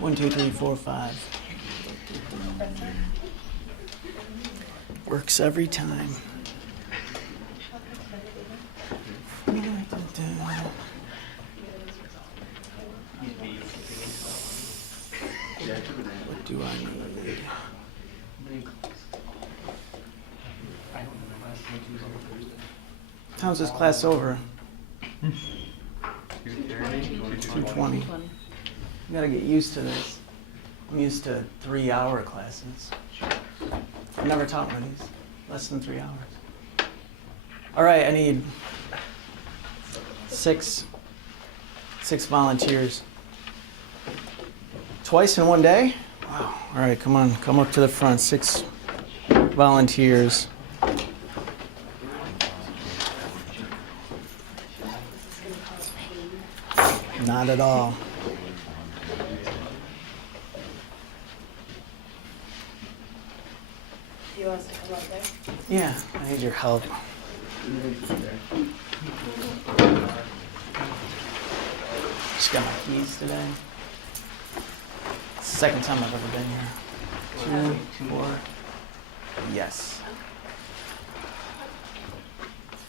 1, 2, 3, 4, 5. Works every time. What do I need? How's this class over? 2:20. You gotta get used to this. I'm used to 3-hour classes. I've never taught one of these. Less than 3 hours. All right, I need six volunteers. Twice in one day? Wow. All right, come on, come up to the front. 6 volunteers. Not at all. Do you want us to come up there? Yeah, I need your help. Just got my keys today. Second time I've ever been here. 2, 4. Yes.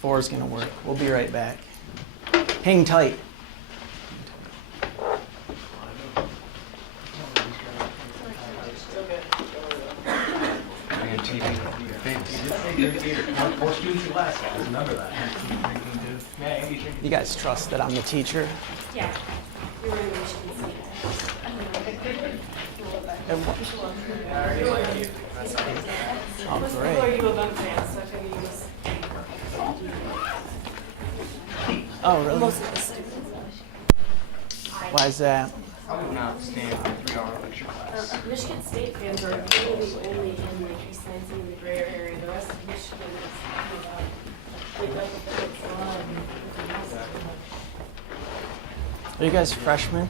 4 is gonna work. We'll be right back. Hang tight. You guys trust that I'm the teacher? Yeah. You're really Michigan State. Oh, Most great. people are U of M fans, so I figured you was Oh, really? most of the students. Why is that? I would not stand for a 3-hour lecture class. Michigan State fans are really only in like East Lansing and the greater area. The rest of Michigan is like the peninsula and Are you guys freshmen?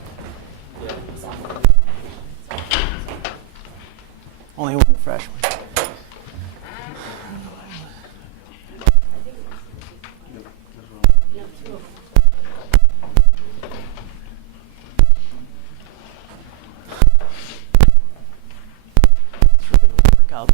Only one freshman. It's really a workout.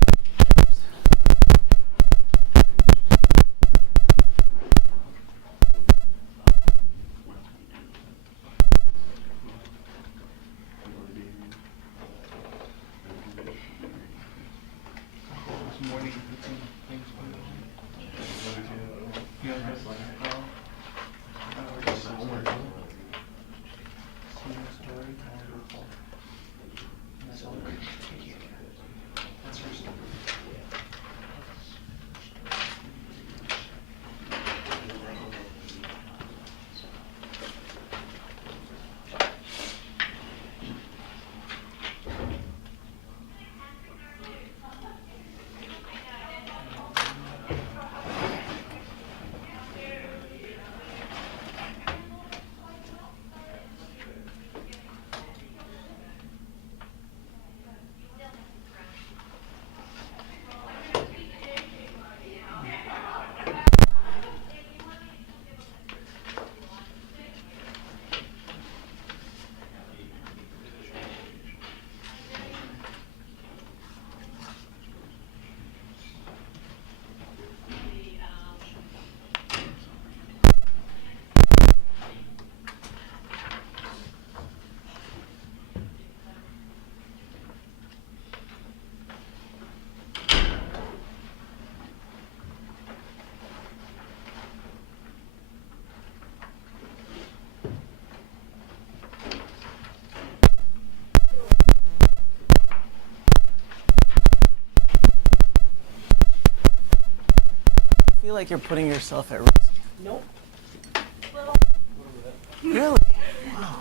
I feel like you're putting yourself at risk. nope. Really? Wow.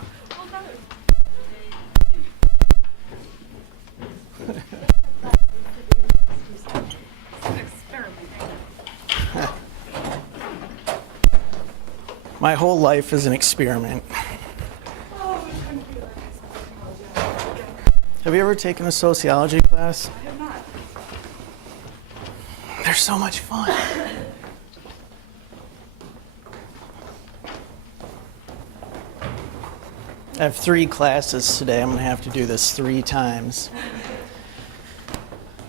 My whole life is an experiment. Have you ever taken a sociology class? I have not. They're so much fun. I have 3 classes today. I'm going to have to do this 3 times.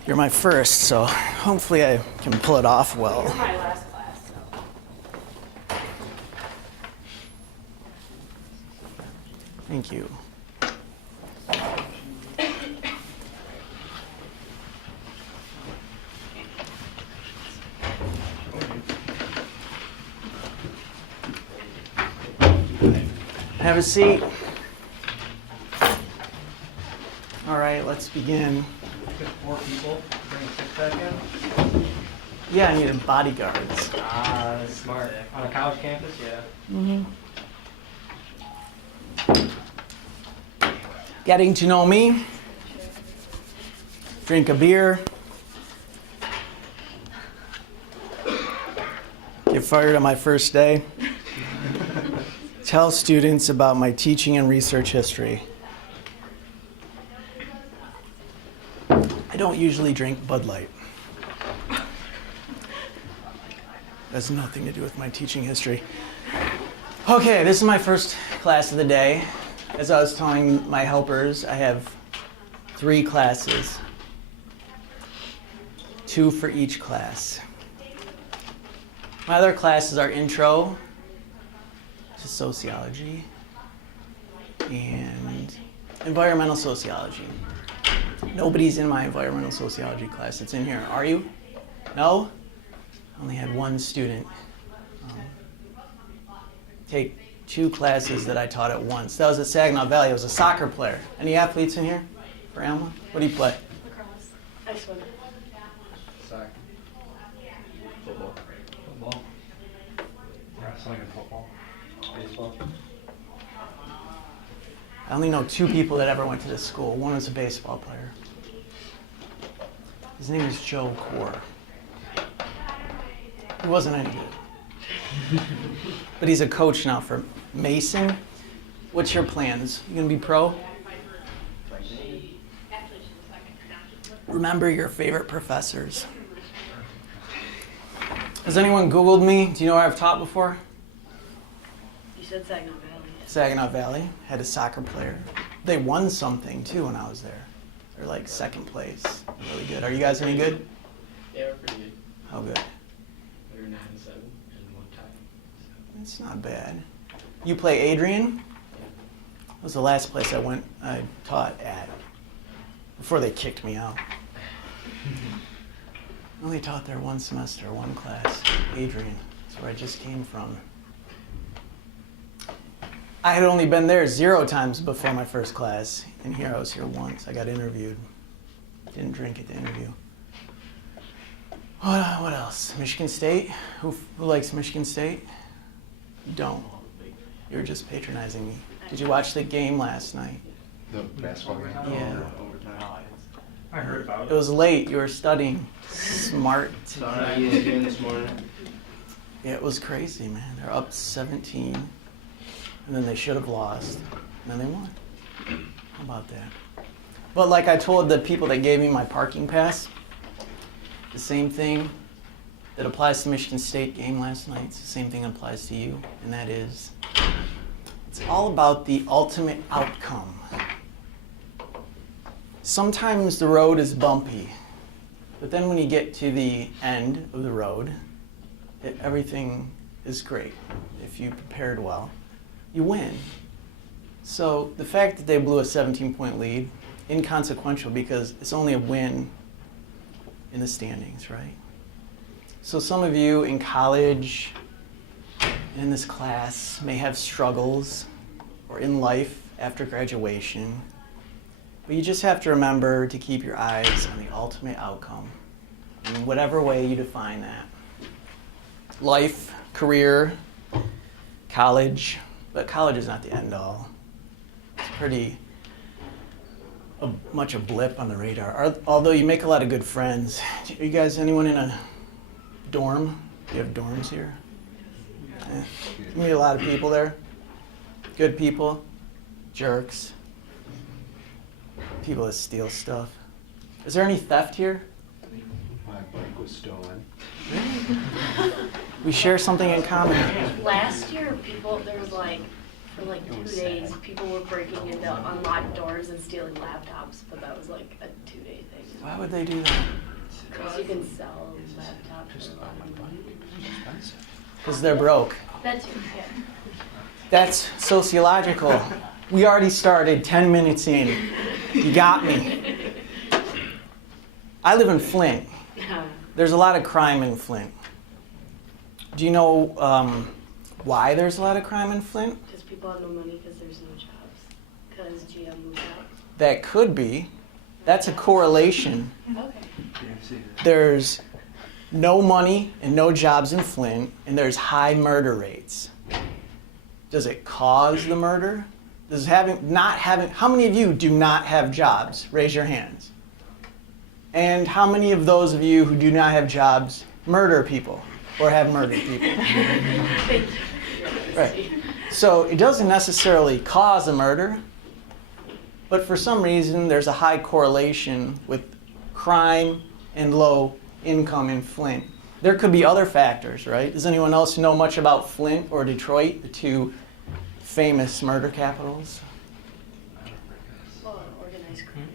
You're my first, so hopefully I can pull it off well. It's my last class, so. Thank you. Have a seat. All right, let's begin. 4 people, bring a 6 back in. Yeah, I needed bodyguards. Ah, smart. On a college campus, yeah. Getting to know me. Drink a beer. Get fired on my first day. Tell students about my teaching and research history. I don't usually drink Bud Light. Has nothing to do with my teaching history. Okay, this is my first class of the day. As I was telling my helpers, I have 3 classes, 2 for each class. My other classes are intro to sociology and environmental sociology. Nobody's in my environmental sociology class. It's in here. Are you? No? I only had 1 student take 2 classes that I taught at once. That was at Saginaw Valley. I was a soccer player. Any athletes in here for Alma? What do you play? Lacrosse. I swim. Sorry. Football. Football. Wrestling and football. Baseball. I only know 2 people that ever went to this school. One was a baseball player. His name is Joe Core. He wasn't any good. But he's a coach now for Mason. What's your plans? You gonna be pro? Remember your favorite professors. Has anyone Googled me? Do you know where I've taught before? You said Saginaw Valley. Saginaw Valley. Had a soccer player. They won something too when I was there. They're like 2nd place. Really good. Are you guys any good? Yeah, we're pretty good. How good? We were 9-7 and 1 tie. It's not bad. You play Adrian? That was the last place I taught at before they kicked me out. I only taught there 1 semester, 1 class. Adrian. That's where I just came from. I had only been there 0 times before my first class, and here I was here once. I got interviewed. Didn't drink at the interview. What else? Michigan State? Who likes Michigan State? You don't. You were just patronizing me. Did you watch the game last night? The basketball game? Yeah. I heard about It was late. You were studying. Smart. Sorry, ESPN this morning. Yeah, it was crazy, man. They're up 17, and then they should have lost, and then they won. How about that? But like I told the people that gave me my parking pass, the same thing that applies to Michigan State game last night, it's the same thing that applies to you, and that is, it's all about the ultimate outcome. Sometimes the road is bumpy, but then when you get to the end of the road, everything is great. If you prepared well, you win. So the fact that they blew a 17-point lead, inconsequential because it's only a win in the standings, right? So some of you in college, in this class, may have struggles, or in life after graduation. But you just have to remember to keep your eyes on the ultimate outcome, in whatever way you define that. Life, career, college, but college is not the end all. It's pretty much a blip on the radar. Although you make a lot of good friends. Are you guys, anyone in a dorm? Do you have dorms here? Yeah. You meet a lot of people there. Good people, jerks, people that steal stuff. Is there any theft here? My bike was stolen. We share something in common. Last year, there was like for like 2 days, people were breaking into unlocked doors and stealing laptops, but that was like a 2-day thing. Why would they do that? Because you can sell laptops for a lot of money. Because they're broke. That too, yeah. That's sociological. We already started 10 minutes in. You got me. I live in Flint. There's a lot of crime in Flint. Do you know why there's a lot of crime in Flint? Because people have no money because there's no jobs. Because GM moved out. That could be. That's a correlation. Okay. There's no money and no jobs in Flint, and there's high murder rates. Does it cause the murder? Does how many of you do not have jobs? Raise your hands. And how many of those of you who do not have jobs murder people or have murdered people? Right. So it doesn't necessarily cause a murder, but for some reason there's a high correlation with crime and low income in Flint. There could be other factors, right? Does anyone else know much about Flint or Detroit, the two famous murder capitals? Well, organized crime.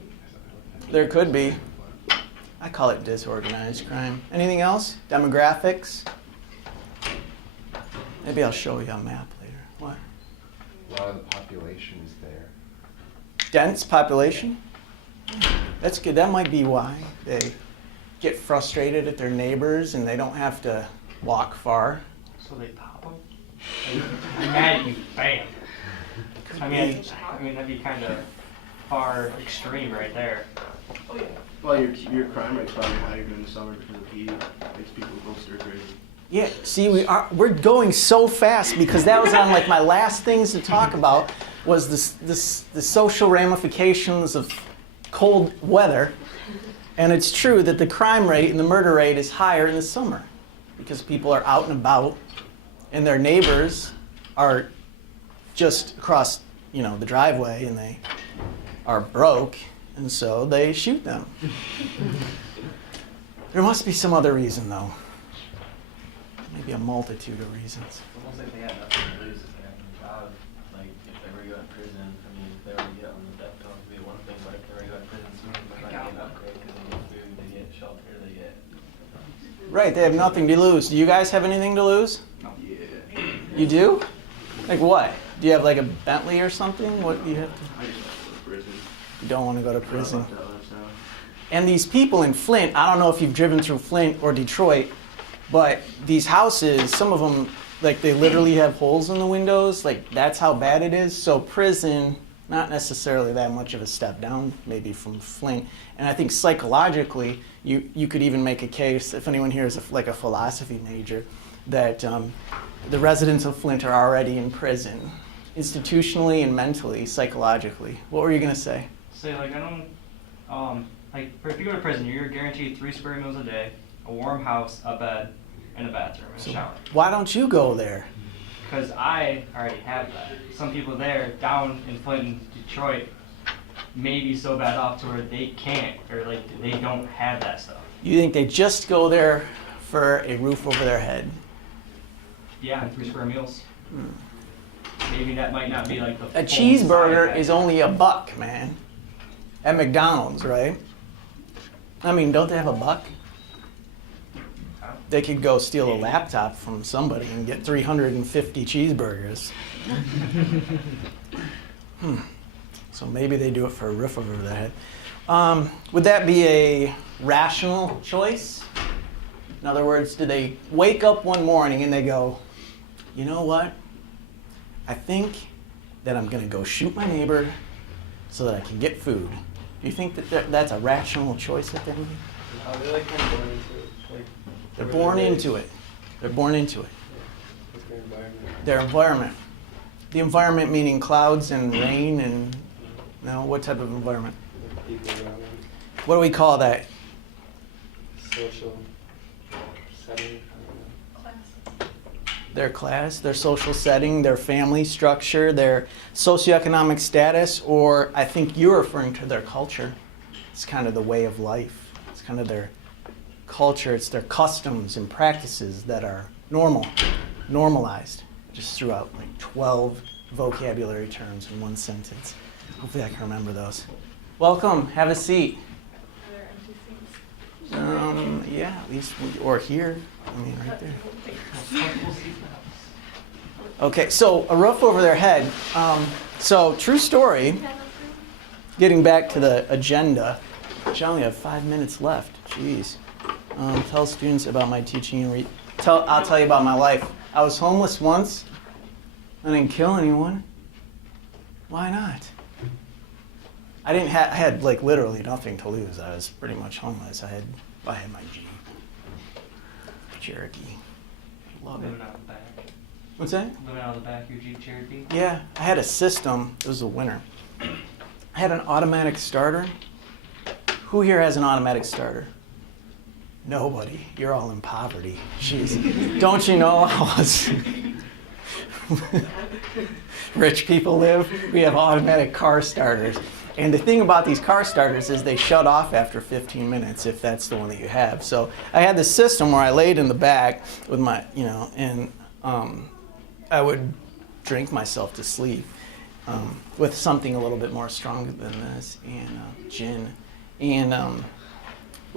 There could be. I call it disorganized crime. Anything else? Demographics? Maybe I'll show you a map later. What? A lot of the population is there. Dense population? That's good. That might be why they get frustrated at their neighbors and they don't have to walk far. So they pop them? I'm mad at you, bam. I mean that'd be kind of far extreme right there. Well, your crime rate's probably higher during the summer because of heat. Makes people go stir crazy. Yeah, see, we're going so fast because that was on like my last things to talk about was the social ramifications of cold weather. And it's true that the crime rate and the murder rate is higher in the summer because people are out and about and their neighbors are just across, the driveway and they are broke and so they shoot them. There must be some other reason though. Maybe a multitude of reasons. It's almost like they had nothing to lose if they had no job. Like, if they were to go to prison, if they were to get on the death penalty, it'd be one thing, but if they were to go to prison, some people might get an upgrade because they get food, they get shelter, they get... Right, they have nothing to lose. Do you guys have anything to lose? Yeah. You do? Like what? Do you have like a Bentley or something? What do you have to... I just want to go to prison. You don't want to go to prison. I don't want that lifestyle. And these people in Flint, I don't know if you've driven through Flint or Detroit, but these houses, some of them, like they literally have holes in the windows. Like that's how bad it is. So prison, not necessarily that much of a step down, maybe from Flint. And I think psychologically, you could even make a case, if anyone here is like a philosophy major, that the residents of Flint are already in prison, institutionally and mentally, psychologically. What were you going to say? Say, like, I don't, if you go to prison, you're guaranteed 3 square meals a day, a warm house, a bed, and a bathroom, and a shower. Why don't you go there? Because I already have that. Some people there, down in Flint and Detroit, may be so bad off to where they can't, or like, they don't have that stuff. You think they just go there for a roof over their head? Yeah, and 3 square meals. Maybe that might not be like the A full cheeseburger side is only $1, man. At McDonald's, right? I mean, don't they have $1? They could go steal a laptop from somebody and get 350 cheeseburgers. So maybe they do it for a roof over their head. Would that be a rational choice? In other words, do they wake up one morning and they go, you know what? I think that I'm going to go shoot my neighbor so that I can get food. Do you think that that's a rational choice that they make? They're like kind of born into it. Like, They're born into it. They're born into it. with their environment. Their environment. The environment meaning clouds and rain and, what type of environment? The people around them. What do we call that? Social setting. Their class, their social setting, their family structure, their socioeconomic status, or I think you're referring to their culture. It's kind of the way of life. It's kind of their culture. It's their customs and practices that are normalized just throughout like 12 vocabulary terms in one sentence. Hopefully I can remember those. Welcome, have a seat. Yeah, at least, or here, I mean, right there. Okay, so a roof over their head. So, true story, getting back to the agenda, I only have 5 minutes left, jeez. Tell students about my teaching and I'll tell you about my life. I was homeless once. I didn't kill anyone. Why not? I had like literally nothing to lose. I was pretty much homeless. I had my Jeep. Cherokee. Love it. Living out the back. What's that? Living out of the back of your Jeep Cherokee. Yeah, I had a system. It was a winter. I had an automatic starter. Who here has an automatic starter? Nobody. You're all in poverty. Jeez. Don't you know how us rich people live? We have automatic car starters. And the thing about these car starters is they shut off after 15 minutes if that's the one that you have. So I had this system where I laid in the back with my, and I would drink myself to sleep with something a little bit more stronger than this, and gin. And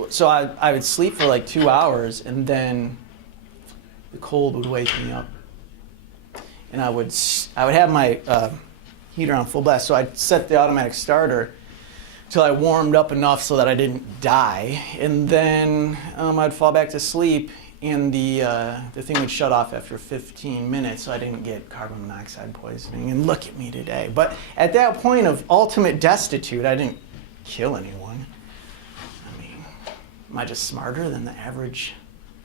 so I would sleep for like 2 hours, and then the cold would wake me up. And I would have my heater on full blast, so I'd set the automatic starter till I warmed up enough so that I didn't die, and then I'd fall back to sleep, and the thing would shut off after 15 minutes, so I didn't get carbon monoxide poisoning. And look at me today. But at that point of ultimate destitute, I didn't kill anyone. I mean, am I just smarter than the average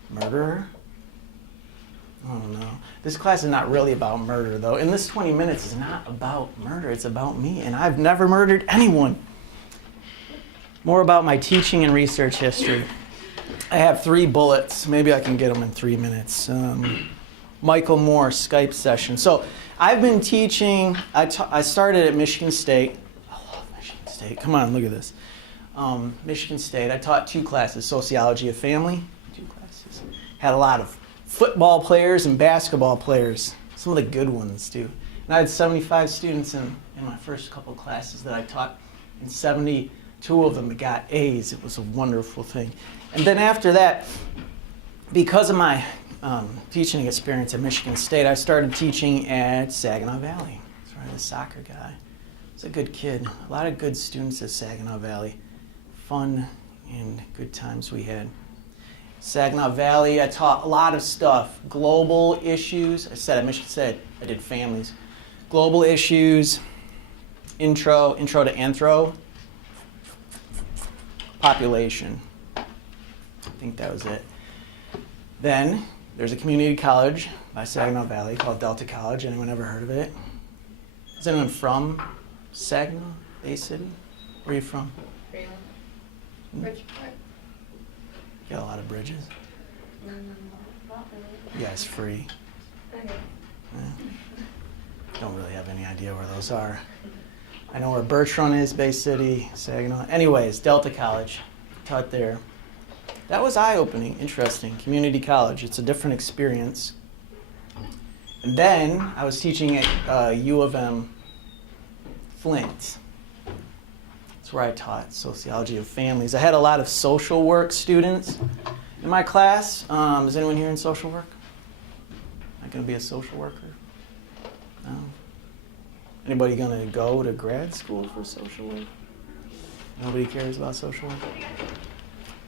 murderer? I don't know. This class is not really about murder, though. And this 20 minutes is not about murder. It's about me. And I've never murdered anyone. More about my teaching and research history. I have 3 bullets. Maybe I can get them in 3 minutes. Michael Moore, Skype session. So I've been teaching. I started at Michigan State. I love Michigan State. Come on, look at this. Michigan State. I taught 2 classes, Sociology of Family. 2 classes. Had a lot of football players and basketball players, some of the good ones too. And I had 75 students in my first couple classes that I taught, and 72 of them got A's. It was a wonderful thing. And then after that, because of my teaching experience at Michigan State, I started teaching at Saginaw Valley. That's where I was a soccer guy. I was a good kid. A lot of good students at Saginaw Valley. Fun and good times we had. Saginaw Valley, I taught a lot of stuff. Global issues. I said at Michigan State, I did families. Global issues, intro to anthro, population. I think that was it. Then there's a community college by Saginaw Valley called Delta College. Anyone ever heard of it? Is anyone from Saginaw, Bay City? Where are you from? Bridgeport. Got a lot of bridges. Yeah, it's free. Okay. Yeah. Don't really have any idea where those are. I know where Birch Run is, Bay City, Saginaw. Anyways, Delta College, taught there. That was eye-opening, interesting. Community college, it's a different experience. And then I was teaching at U of M Flint. That's where I taught Sociology of Families. I had a lot of social work students in my class. Is anyone here in social work? Not going to be a social worker? No? Anybody going to go to grad school for social work? Nobody cares about social work?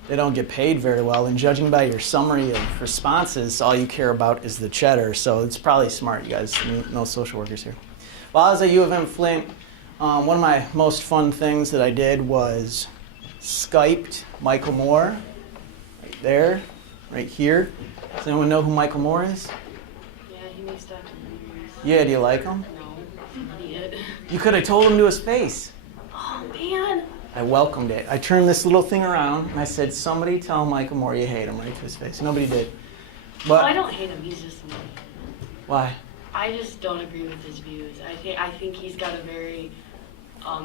They don't get paid very well, and judging by your summary of responses, all you care about is the cheddar, so it's probably smart you guys know social workers here. While I was at U of M Flint, one of my most fun things that I did was Skyped Michael Moore, right there, right here. Does anyone know who Michael Moore is? Yeah, he makes documentaries. Yeah, do you like him? No, idiot. You could have told him to his face. Oh, man. I welcomed it. I turned this little thing around, and I said, somebody tell Michael Moore you hate him, right to his face. Nobody did. But Oh, I don't hate him. He's just annoying. why? I just don't agree with his views. I think he's got a very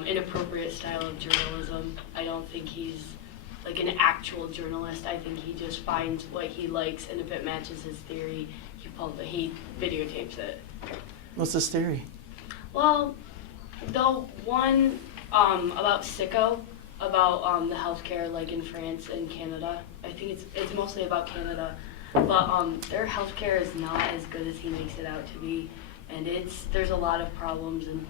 inappropriate style of journalism. I don't think he's like an actual journalist. I think he just finds what he likes, and if it matches his theory, he videotapes it. What's his theory? Well, the one about sicko, about the healthcare like in France and Canada. I think it's mostly about Canada, but their healthcare is not as good as he makes it out to be, and there's a lot of problems in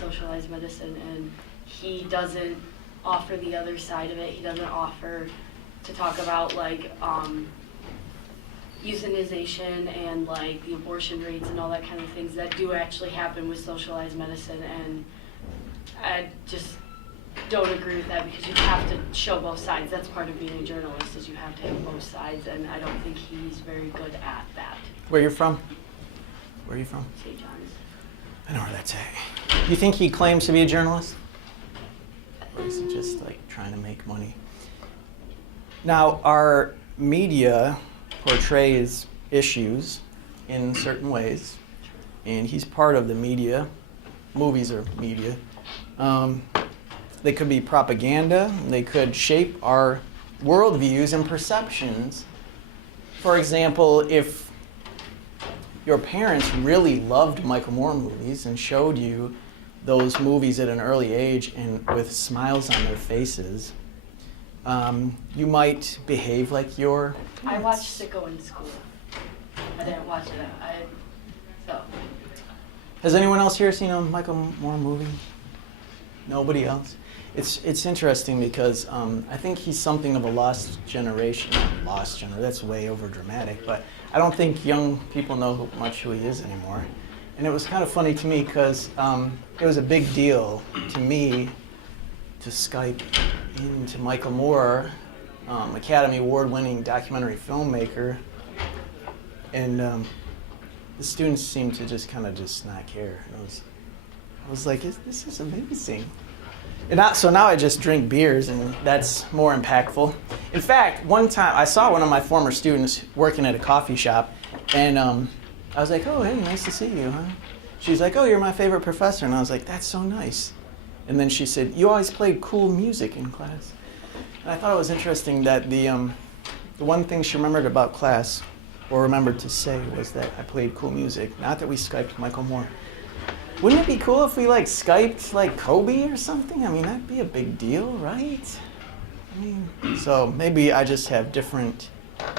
socialized medicine, and he doesn't offer the other side of it. He doesn't offer to talk about like euthanization and like the abortion rates and all that kind of things that do actually happen with socialized medicine, and I just don't agree with that because you have to show both sides. That's part of being a journalist, is you have to have both sides, and I don't think he's very good at that. Where you from? Where are you from? St. John's. I know where that's at. You think he claims to be a journalist? Or is he just like trying to make money? Now, our media portrays issues in certain ways, and he's part of the media. Movies are media. They could be propaganda. They could shape our worldviews and perceptions. For example, if your parents really loved Michael Moore movies and showed you those movies at an early age and with smiles on their faces, you might behave like your parents. I watched Sicko in school. I didn't watch it. Has anyone else here seen a Michael Moore movie? Nobody else? It's interesting because I think he's something of a lost generation. That's way over dramatic, but I don't think young people know much who he is anymore. And it was kind of funny to me because it was a big deal to me to Skype into Michael Moore, Academy Award-winning documentary filmmaker, and the students seemed to just kind of just not care. I was like, this is amazing. So now I just drink beers, and that's more impactful. In fact, one time I saw one of my former students working at a coffee shop, and I was like, oh, hey, nice to see you, huh? She's like, oh, you're my favorite professor. And I was like, that's so nice. And then she said, you always played cool music in class. And I thought it was interesting that the one thing she remembered about class, or remembered to say, was that I played cool music, not that we Skyped Michael Moore. Wouldn't it be cool if we like Skyped like Kobe or something? I mean, that'd be a big deal, right? I mean, so maybe I just have different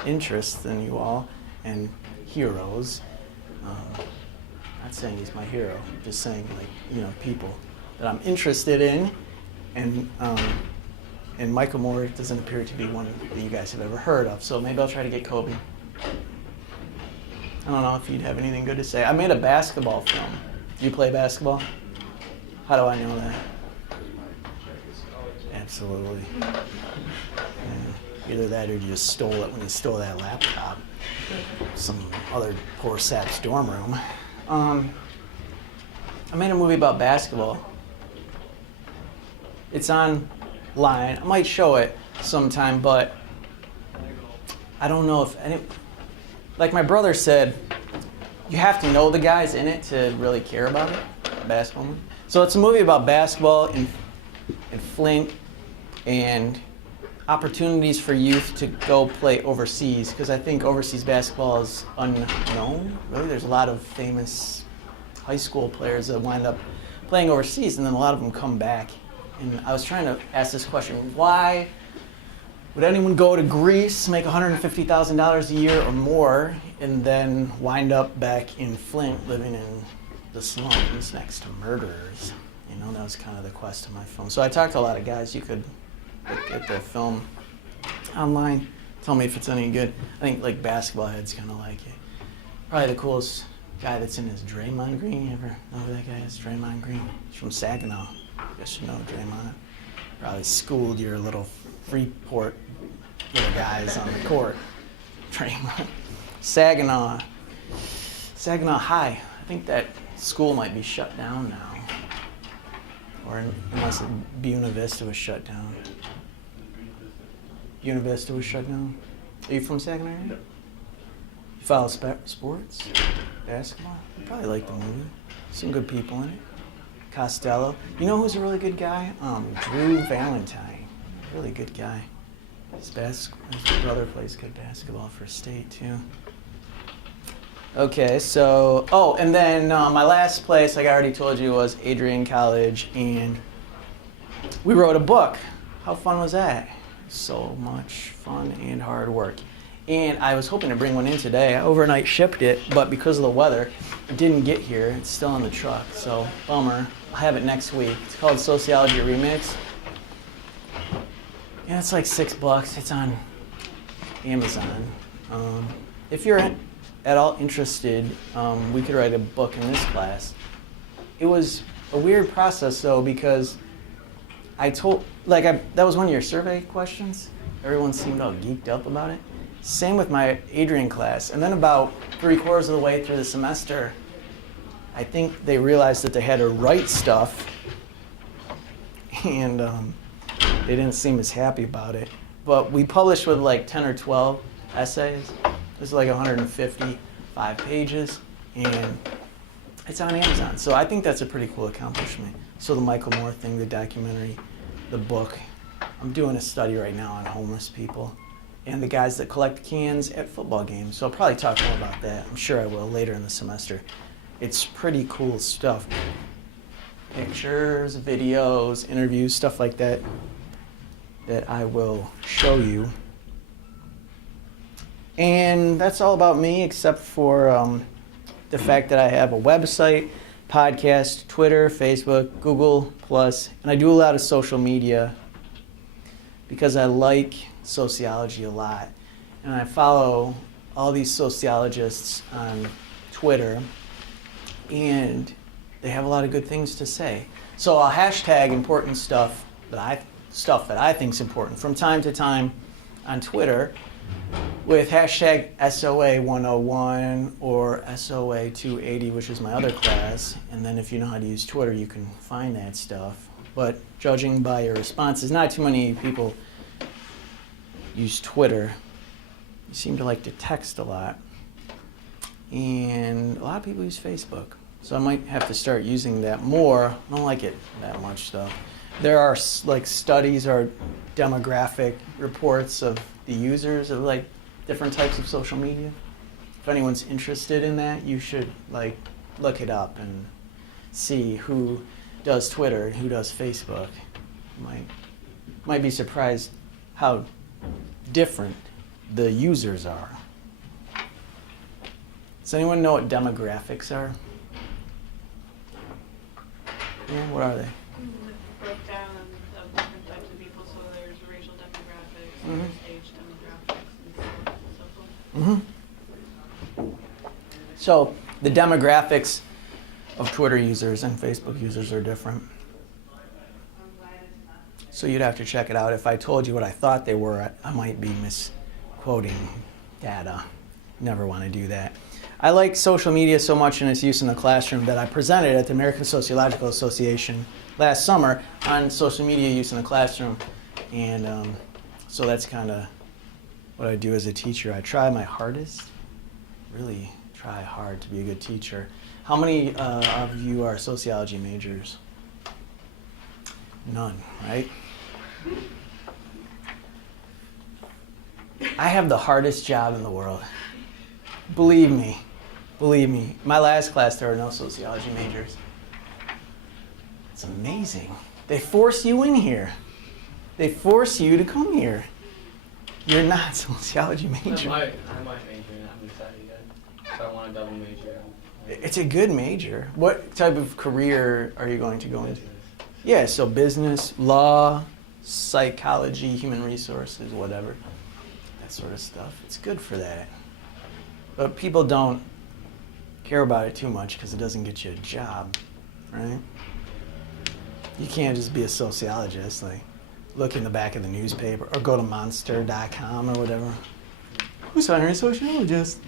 interests than you all and heroes. Not saying he's my hero, just saying like, people that I'm interested in, and Michael Moore doesn't appear to be one that you guys have ever heard of. So maybe I'll try to get Kobe. I don't know if you'd have anything good to say. I made a basketball film. Do you play basketball? How do I know that? Absolutely. Yeah. Either that or you just stole it when you stole that laptop. Some other poor sap's dorm room. I made a movie about basketball. It's online. I might show it sometime, but I don't know if any... Like my brother said, you have to know the guys in it to really care about it, basketball movie. So it's a movie about basketball in Flint and opportunities for youth to go play overseas, because I think overseas basketball is unknown. Really, there's a lot of famous high school players that wind up playing overseas, and then a lot of them come back. And I was trying to ask this question: why would anyone go to Greece, make $150,000 a year or more, and then wind up back in Flint living in the slums next to murderers? That was kind of the quest of my film. So I talked to a lot of guys. You could look at the film online. Tell me if it's any good. I think like basketball heads kind of like it. Probably the coolest guy that's in is Draymond Green. You ever know who that guy is? Draymond Green. He's from Saginaw. I guess you know Draymond. Probably schooled your little Freeport little guys on the court. Draymond. Saginaw High. I think that school might be shut down now. Or unless Buena Vista was shut down. Buena Vista was shut down. Are you from Saginaw area? You follow sports? Basketball? You probably like the movie. Some good people in it. Costello. You know who's a really good guy? Drew Valentine. Really good guy. His brother plays good basketball for state too. Okay, so, oh, and then my last place, like I already told you, was Alma College, and we wrote a book. How fun was that? So much fun and hard work. And I was hoping to bring one in today. I overnight shipped it, but because of the weather, it didn't get here. It's still in the truck, so bummer. I'll have it next week. It's called Sociology Remix. And it's like $6. It's on Amazon. If you're at all interested, we could write a book in this class. It was a weird process though, because that was one of your survey questions. Everyone seemed all geeked up about it. Same with my Adrian class. And then about 3/4 of the way through the semester, I think they realized that they had to write stuff, and they didn't seem as happy about it. But we published with like 10 or 12 essays. It was like 155 pages, and it's on Amazon. So I think that's a pretty cool accomplishment. So the Michael Moore thing, the documentary, the book. I'm doing a study right now on homeless people and the guys that collect cans at football games. So I'll probably talk more about that. I'm sure I will later in the semester. It's pretty cool stuff. Pictures, videos, interviews, stuff like that I will show you. And that's all about me, except for the fact that I have a website, podcast, Twitter, Facebook, Google+, and I do a lot of social media because I like sociology a lot. And I follow all these sociologists on Twitter, and they have a lot of good things to say. So I'll hashtag important stuff that I think is important from time to time on Twitter with hashtag SOA101 or SOA280, which is my other class. And then if you know how to use Twitter, you can find that stuff. But judging by your responses, not too many people use Twitter. You seem to like to text a lot. And a lot of people use Facebook. So I might have to start using that more. I don't like it that much though. There are like studies or demographic reports of the users of like different types of social media. If anyone's interested in that, you should like look it up and see who does Twitter and who does Facebook. You might be surprised how different the users are. Does anyone know what demographics are? Yeah, what are they? Breakdown of different types of people, so there's racial demographics, Mhm. there's age demographics, and so on and so forth. So the demographics of Twitter users and Facebook users are different. So you'd have to check it out. If I told you what I thought they were, I might be misquoting data. Never want to do that. I like social media so much and its use in the classroom that I presented at the American Sociological Association last summer on social media use in the classroom. And so that's kind of what I do as a teacher. I try my hardest, really try hard to be a good teacher. How many of you are sociology majors? None, right? I have the hardest job in the world. Believe me. My last class, there were no sociology majors. It's amazing. They force you in here. They force you to come here. You're not a sociology major. I might major and I haven't decided yet. If I want a double major. It's a good major. What type of career are you going to go into? Business. Yeah, so business, law, psychology, human resources, whatever. That sort of stuff. It's good for that. But people don't care about it too much because it doesn't get you a job, right? You can't just be a sociologist, like look in the back of the newspaper or go to monster.com or whatever. Who's hiring a sociologist?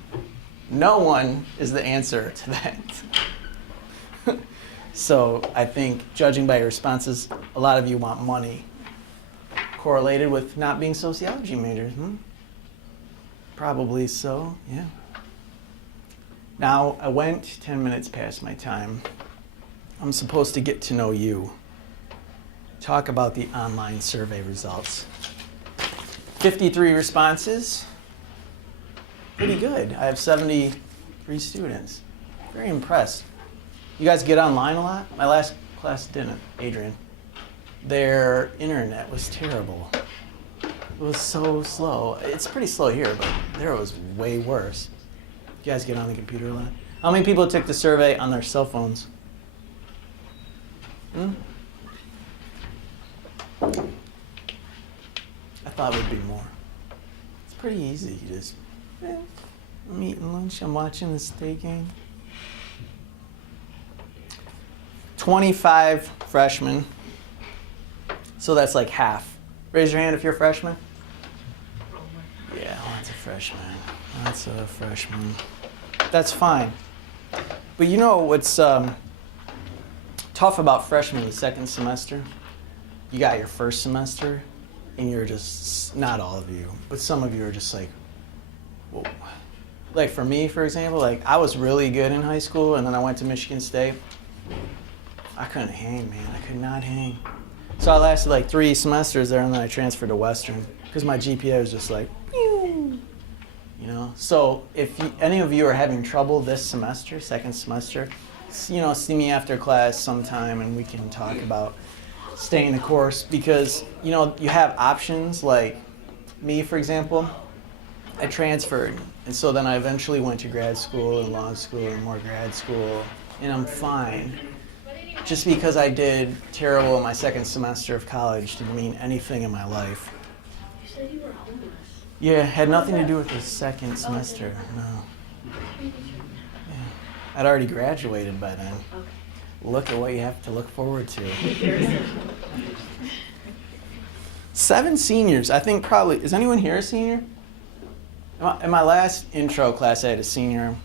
No one is the answer to that. So I think, judging by your responses, a lot of you want money correlated with not being sociology majors. Probably so, yeah. Now, I went 10 minutes past my time. I'm supposed to get to know you. Talk about the online survey results. 53 responses. Pretty good. I have 70 3 students. Very impressed. You guys get online a lot? My last class didn't, Adrian. Their internet was terrible. It was so slow. It's pretty slow here, but there it was way worse. You guys get on the computer a lot? How many people took the survey on their cell phones? I thought it would be more. It's pretty easy. You just, I'm eating lunch, I'm watching the state game. 25 freshmen. So that's like half. Raise your hand if you're a freshman. Yeah, that's a freshman. That's a freshman. That's fine. But you know what's tough about freshmen the second semester? You got your first semester, and you're just, not all of you, but some of you are just like, whoa. Like for me, for example, like I was really good in high school, and then I went to Michigan State. I couldn't hang, man. I could not hang. So I lasted like 3 semesters there, and then I transferred to Western because my GPA was just like, pew. You know. So if any of you are having trouble this semester, second semester, see me after class sometime, and we can talk about staying the course, because you have options. Like me, for example, I transferred, and so then I eventually went to grad school and law school and more grad school, and I'm fine. Just because I did terrible in my second semester of college didn't mean anything in my life. You said you were homeless. Yeah, it had nothing to do with the second semester, no. Yeah. I'd already graduated by then. Okay. Look at what you have to look forward to. 7 seniors, I think probably, is anyone here a senior? In my last intro class, I had a senior.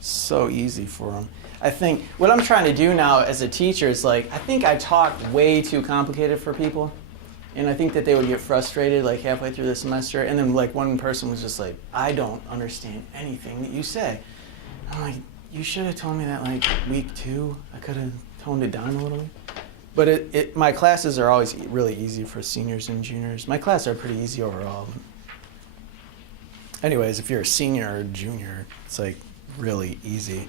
So easy for them. I think what I'm trying to do now as a teacher is like, I think I talked way too complicated for people. And I think that they would get frustrated like halfway through the semester. And then like one person was just like, I don't understand anything that you say. I'm like, you should have told me that like week 2. I could have toned it down a little bit. But my classes are always really easy for seniors and juniors. My classes are pretty easy overall. Anyways, if you're a senior or junior, it's like really easy.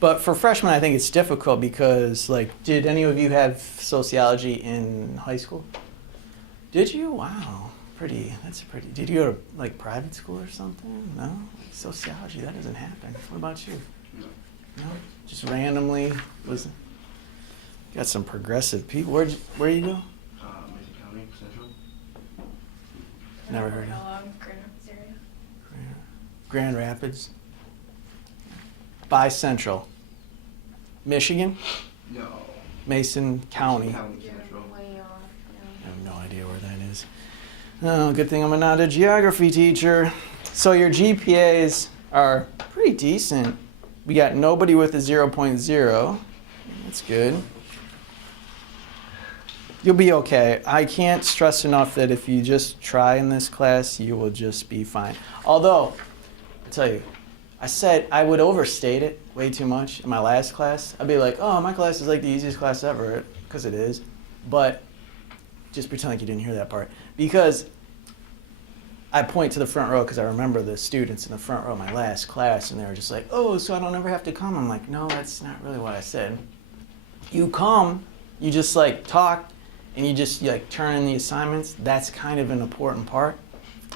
But for freshmen, I think it's difficult because, like, did any of you have sociology in high school? Did you? Wow. Did you go to, like, private school or something? No? Sociology, that doesn't happen. What about you? No? Just randomly got some progressive people. Where you go? Mason County, Central. Never heard of it. Grand Rapids area. Grand Rapids. By Central. Michigan? No. Mason County. County, Central. Way off. I have no idea where that is. Oh, good thing I'm not a geography teacher. So your GPAs are pretty decent. We got nobody with a 0.0. That's good. You'll be okay. I can't stress enough that if you just try in this class, you will just be fine. Although, I tell you, I said I would overstate it way too much in my last class. I'd be like, oh, my class is like the easiest class ever, because it is. But just pretend like you didn't hear that part. Because I point to the front row because I remember the students in the front row of my last class, and they were just like, oh, so I don't ever have to come. I'm like, no, that's not really what I said. You come, you just like talk, and you just like turn in the assignments. That's kind of an important part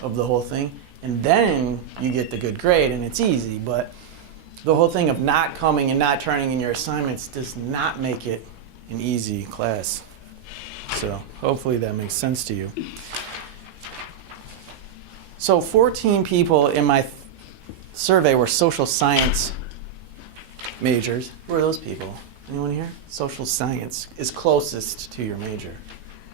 of the whole thing. And then you get the good grade, and it's easy. But the whole thing of not coming and not turning in your assignments does not make it an easy class. So hopefully that makes sense to you. So 14 people in my survey were social science majors. Who are those people? Anyone here? Social science is closest to your major.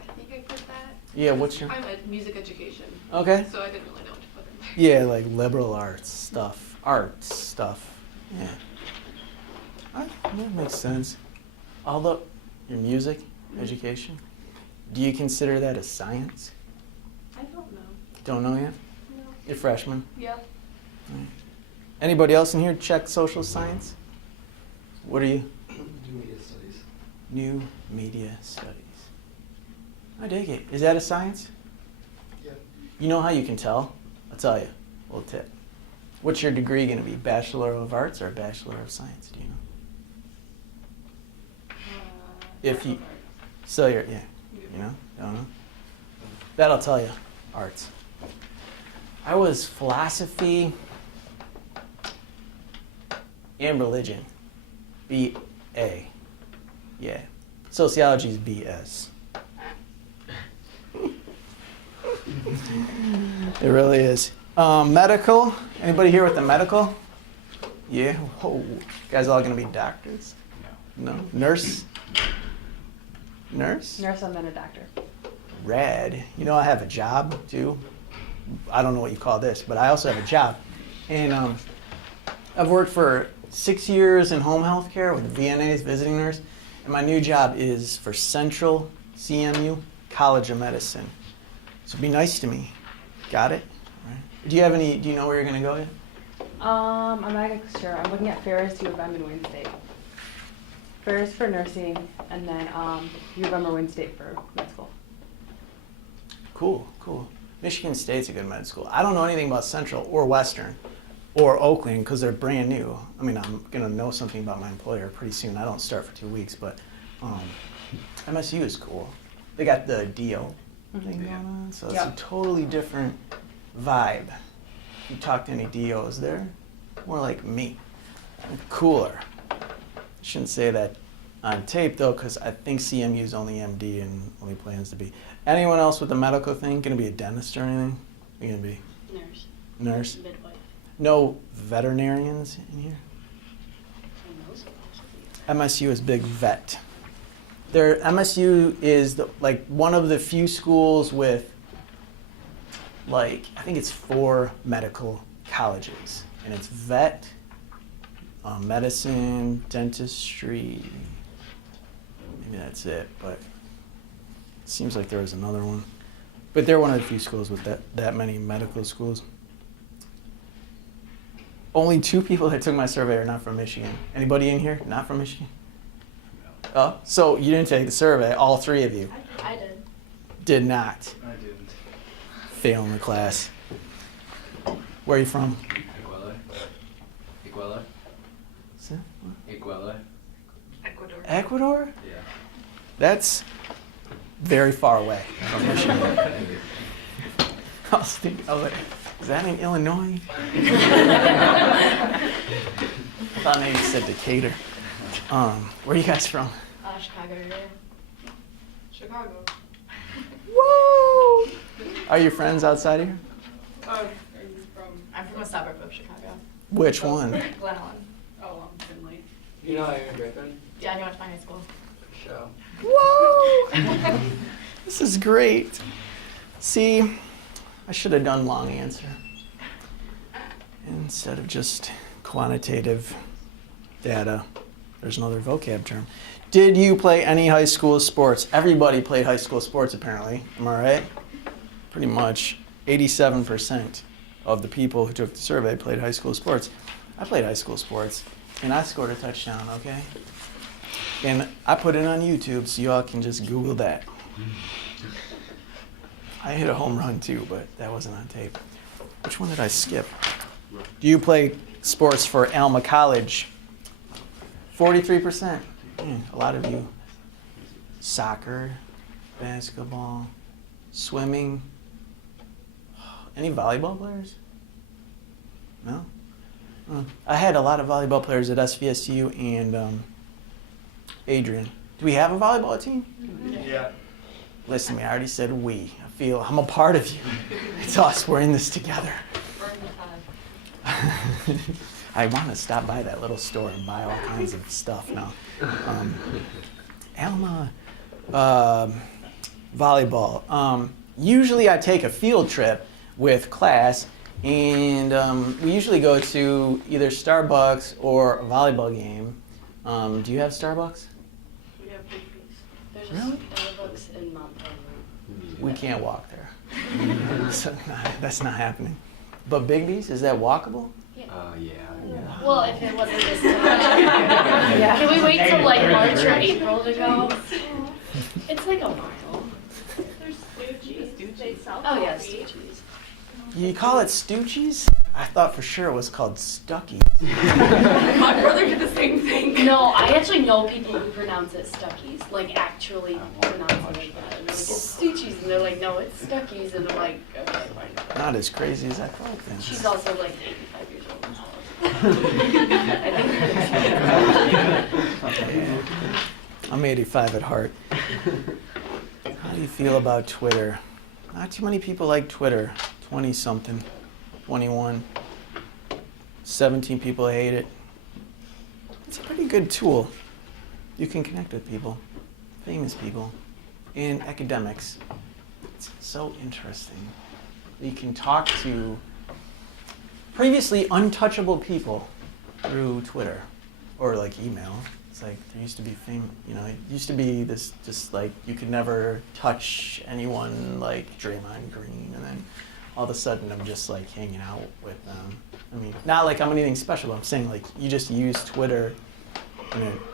I think I put that. Yeah, what's your? I'm at music education. Okay. So I didn't really know what to put in there. Yeah, like liberal arts stuff. Arts stuff. Yeah. That makes sense. Although, your music education, do you consider that a science? I don't know. Don't know yet? No. You're freshman. Yep. Anybody else in here check social science? What are you? New media studies. New media studies. I dig it. Is that a science? Yeah. You know how you can tell? I'll tell you. A little tip. What's your degree going to be? Bachelor of Arts or Bachelor of Science? Do you know? If you, so you're, yeah, you know, don't know. That'll tell you, arts. I was philosophy and religion, B.A. Yeah, sociology is B.S. It really is. Medical. Anybody here with the medical? Yeah. Whoa. You guys all gonna be doctors? No. Nurse. Nurse. Nurse and then a doctor. Rad. You know, I have a job too. I don't know what you call this, but I also have a job, and I've worked for 6 years in home health care with VNAs, visiting nurse, and my new job is for Central CMU College of Medicine. So be nice to me. Got it? All right. Do you know where you're gonna go yet? I'm not sure. I'm looking at Ferris, U of M, and Wayne State. Ferris for nursing, and then U of M or Wayne State for med school. Cool, cool. Michigan State's a good med school. I don't know anything about Central or Western or Oakland because they're brand new. I mean, I'm gonna know something about my employer pretty soon. I don't start for 2 weeks, but MSU is cool. They got the DO thing going on, so it's a totally different vibe. You talk to any DOs, they're more like me, cooler. Shouldn't say that on tape though, because I think CMU's only MD and only plans to be. Anyone else with the medical thing? Gonna be a dentist or anything? You gonna be Nurse. nurse? Midwife. No veterinarians in here? Who knows? MSU is big vet. MSU is like one of the few schools with like, I think it's 4 medical colleges. And it's vet, medicine, dentistry, maybe that's it, but it seems like there was another one. But they're one of the few schools with that many medical schools. Only 2 people that took my survey are not from Michigan. Anybody in here not from Michigan? Oh, so you didn't take the survey, all 3 of you? I did. Did not. I didn't. Fail in the class. Where are you from? Iguala. Iguala. Ecuador. Ecuador? Yeah. That's very far away from Michigan. I was thinking, is that in Illinois? I thought maybe you said Decatur. Where are you guys from? Chicago area. Chicago. Woo! Are your friends outside here? I'm from a suburb of Chicago. Which one? Glen Ellen. Oh, Finley. You know Aaron Griffin? Yeah, I went to my high school. Show. Whoa! This is great. See, I should have done long answer instead of just quantitative data. There's another vocab term. Did you play any high school sports? Everybody played high school sports apparently. Am I right? Pretty much 87% of the people who took the survey played high school sports. I played high school sports and I scored a touchdown, okay? And I put it on YouTube so y'all can just Google that. I hit a home run too, but that wasn't on tape. Which one did I skip? Do you play sports for Alma College? 43%. A lot of you. Soccer, basketball, swimming. Any volleyball players? No? I had a lot of volleyball players at SVSU and Adrian. Do we have a volleyball team? Yeah. Listen to me, I already said we. I'm a part of you. It's us, we're in this together. I want to stop by that little store and buy all kinds of stuff now. Alma, volleyball. Usually I take a field trip with class, and we usually go to either Starbucks or a volleyball game. Do you have Starbucks? We have Big B's. There's Really? a Starbucks in Mount Pleasant. We can't walk there. So, that's not happening. But Big B's, is that walkable? Yeah. Well, if it wasn't this time. Can we wait till like March or April to go? It's like a mile. There's Stoochies. They sell Oh, yeah, coffee. Stoochies. You call it Stoochies? I thought for sure it was called Stuckies. My brother did the same thing. No, I actually know people who pronounce it Stuckies, like actually pronounce it like that. And they're like, it's Stuckies, and they're like, no, it's Stuckies, and I'm like, okay, fine. Not as crazy as I thought then. She's also like 85 years old. I think. I'm 85 at heart. How do you feel about Twitter? Not too many people like Twitter. 20-something, 21. 17 people hate it. It's a pretty good tool. You can connect with people, famous people, and academics. It's so interesting. You can talk to previously untouchable people through Twitter or like email. It's like there used to be it used to be this just like you could never touch anyone like Draymond Green, and then all of a sudden I'm just like hanging out with them. I mean, not like I'm anything special, but I'm saying like you just use Twitter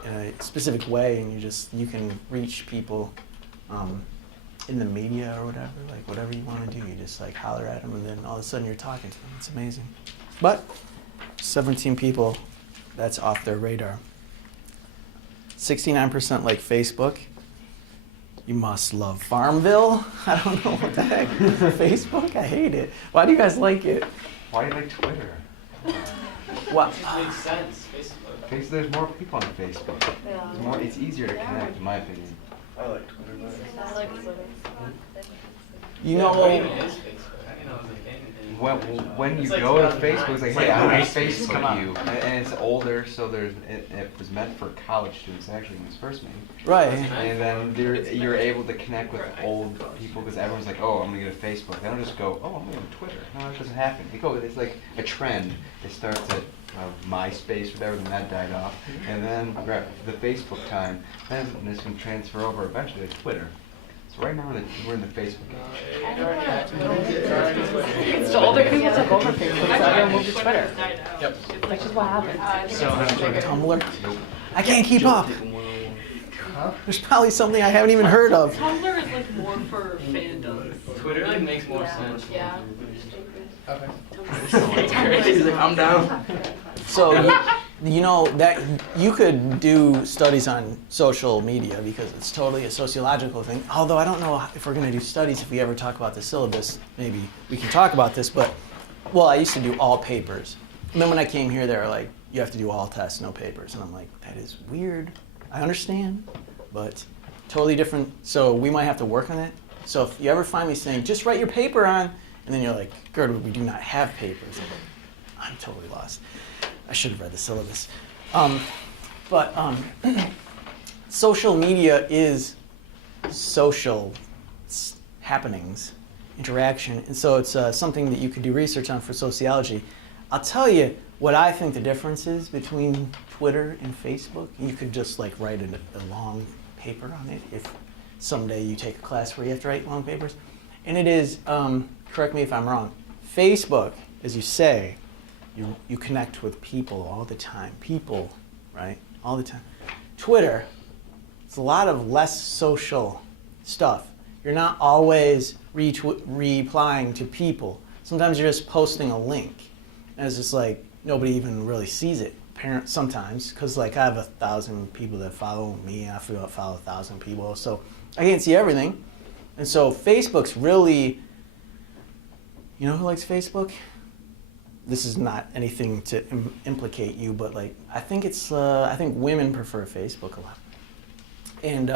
in a specific way, and you can reach people in the media or whatever, like whatever you want to do, you just like holler at them, and then all of a sudden you're talking to them. It's amazing. But 17 people, that's off their radar. 69% like Facebook. You must love Farmville. I don't know what the heck. Facebook? I hate it. Why do you guys like it? Why do you like Twitter? Well, It makes sense, Facebook. There's more people on Facebook. Yeah. It's easier to connect, in my opinion. I like Twitter better. I like Twitter. you What even know, is Facebook? I didn't know it was like anything. When you It's like go to 2009. Facebook, it's like, It's hey, like I'm going to MySpace, come Facebook on. you. And it's older, so it was meant for college students, actually, when it was first made. right. And then you're able to connect with old people because everyone's like, oh, I'm going to get a Facebook. They don't just go, oh, I'm going to get a Twitter. No, that doesn't happen. It's like a trend. It starts at MySpace, whatever, then that died off. And then the Facebook time, then this can transfer over eventually to Twitter. So right now we're in the Facebook age. It's the older people took over Facebook, so everyone moved to Twitter. Yep. That's just what happened. So Tumblr? I can't keep up. There's probably something I haven't even heard of. Tumblr is like more for fandoms. Twitter like makes more sense. Yeah. He's like, I'm down. So, you know that you could do studies on social media because it's totally a sociological thing. Although I don't know if we're going to do studies if we ever talk about the syllabus. Maybe we can talk about this, but I used to do all papers. And then when I came here, they were like, you have to do all tests, no papers. And I'm like, that is weird. I understand, but totally different. So we might have to work on it. So if you ever find me saying, just write your paper on, and then you're like, Girdwood, we do not have papers. I'm totally lost. I should have read the syllabus. Social media is social happenings, interaction, and so it's something that you could do research on for sociology. I'll tell you what I think the difference is between Twitter and Facebook. You could just like write a long paper on it if someday you take a class where you have to write long papers. And it is, correct me if I'm wrong, Facebook, as you say, you connect with people all the time. People, right? All the time. Twitter, it's a lot of less social stuff. You're not always replying to people. Sometimes you're just posting a link. And it's just like, nobody even really sees it. Sometimes, because like I have 1,000 people that follow me, and I follow 1,000 people, so I can't see everything. And so Facebook's really, you know who likes Facebook? This is not anything to implicate you, but like I think women prefer Facebook a lot, and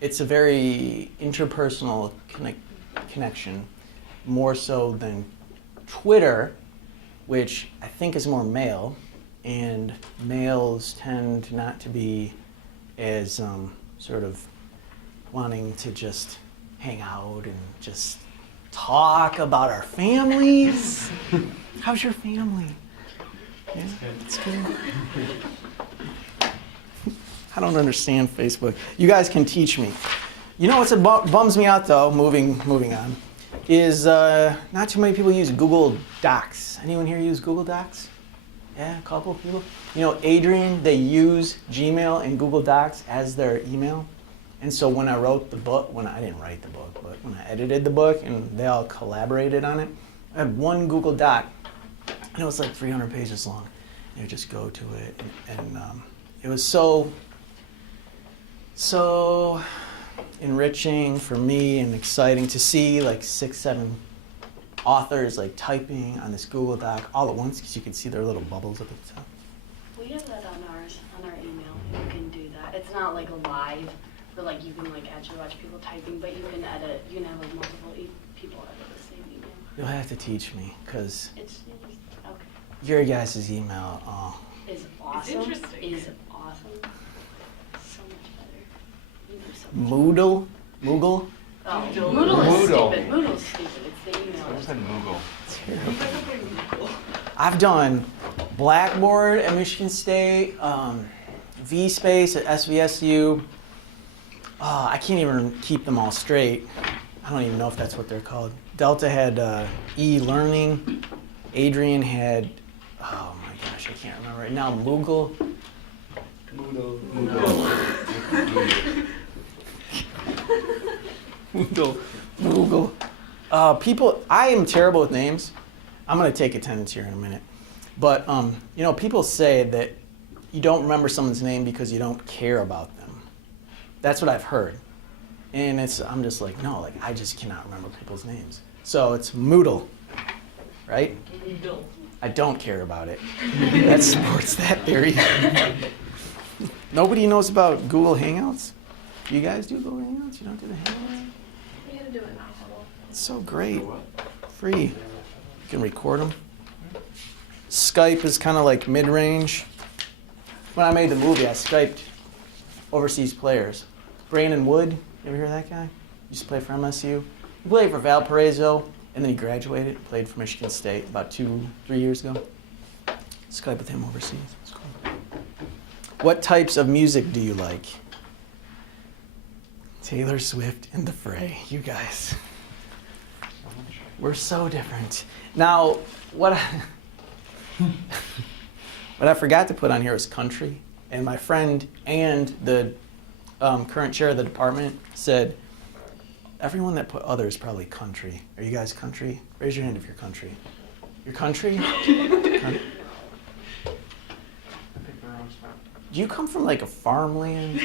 it's a very interpersonal connection, more so than Twitter, which I think is more male, and males tend not to be as sort of wanting to just hang out and just talk about our families. How's your family? Yeah, it's good. I don't understand Facebook. You guys can teach me. You know what's bums me out though, moving on, is not too many people use Google Docs. Anyone here use Google Docs? Yeah, a couple of people. You know, Adrian, they use Gmail and Google Docs as their email. And so when I wrote the book, I didn't write the book, but when I edited the book and they all collaborated on it, I had one Google Doc, and it was like 300 pages long. And you would just go to it, and it was so enriching for me and exciting to see like 6, 7 authors like typing on this Google Doc all at once, because you could see their little bubbles up at the top. We have that on our email. You can do that. It's not like live, where like you can like actually watch people typing, but you can edit. You can have like multiple people edit the same email. You'll have to teach me, because It's okay. your guys' email, Is awesome. interesting. Is awesome. So much better. You know so much. Moogle? Oh, Moodle is Moodle. stupid. Moodle's stupid. It's the email. I said Moogle. I've done Blackboard at Michigan State, VSpace at SVSU. I can't even keep them all straight. I don't even know if that's what they're called. Delta had e-learning. Adrian had, oh my gosh, I can't remember right now. Moogle. Moogle. People, I am terrible with names. I'm going to take attendance here in a minute. But, people say that you don't remember someone's name because you don't care about them. That's what I've heard. And I'm just like, no, like I just cannot remember people's names. So it's Moodle, right? Moodle. I don't care about it. That supports that theory. Nobody knows about Google Hangouts? You guys do Google Hangouts? You don't do the Hangouts? We gotta do it now. It's so great. Free. You can record them. Skype is kind of like mid-range. When I made the movie, I Skyped overseas players. Brandon Wood, you ever hear that guy? Used to play for MSU. He played for Valparaiso, and then he graduated, played for Michigan State about 2-3 years ago. Skype with him overseas. It's cool. What types of music do you like? Taylor Swift and The Fray, you guys. We're so different. Now, what I forgot to put on here was country. And my friend and the current chair of the department said, everyone that put other is probably country. Are you guys country? Raise your hand if you're country. You're country? Do you come from like a farmland?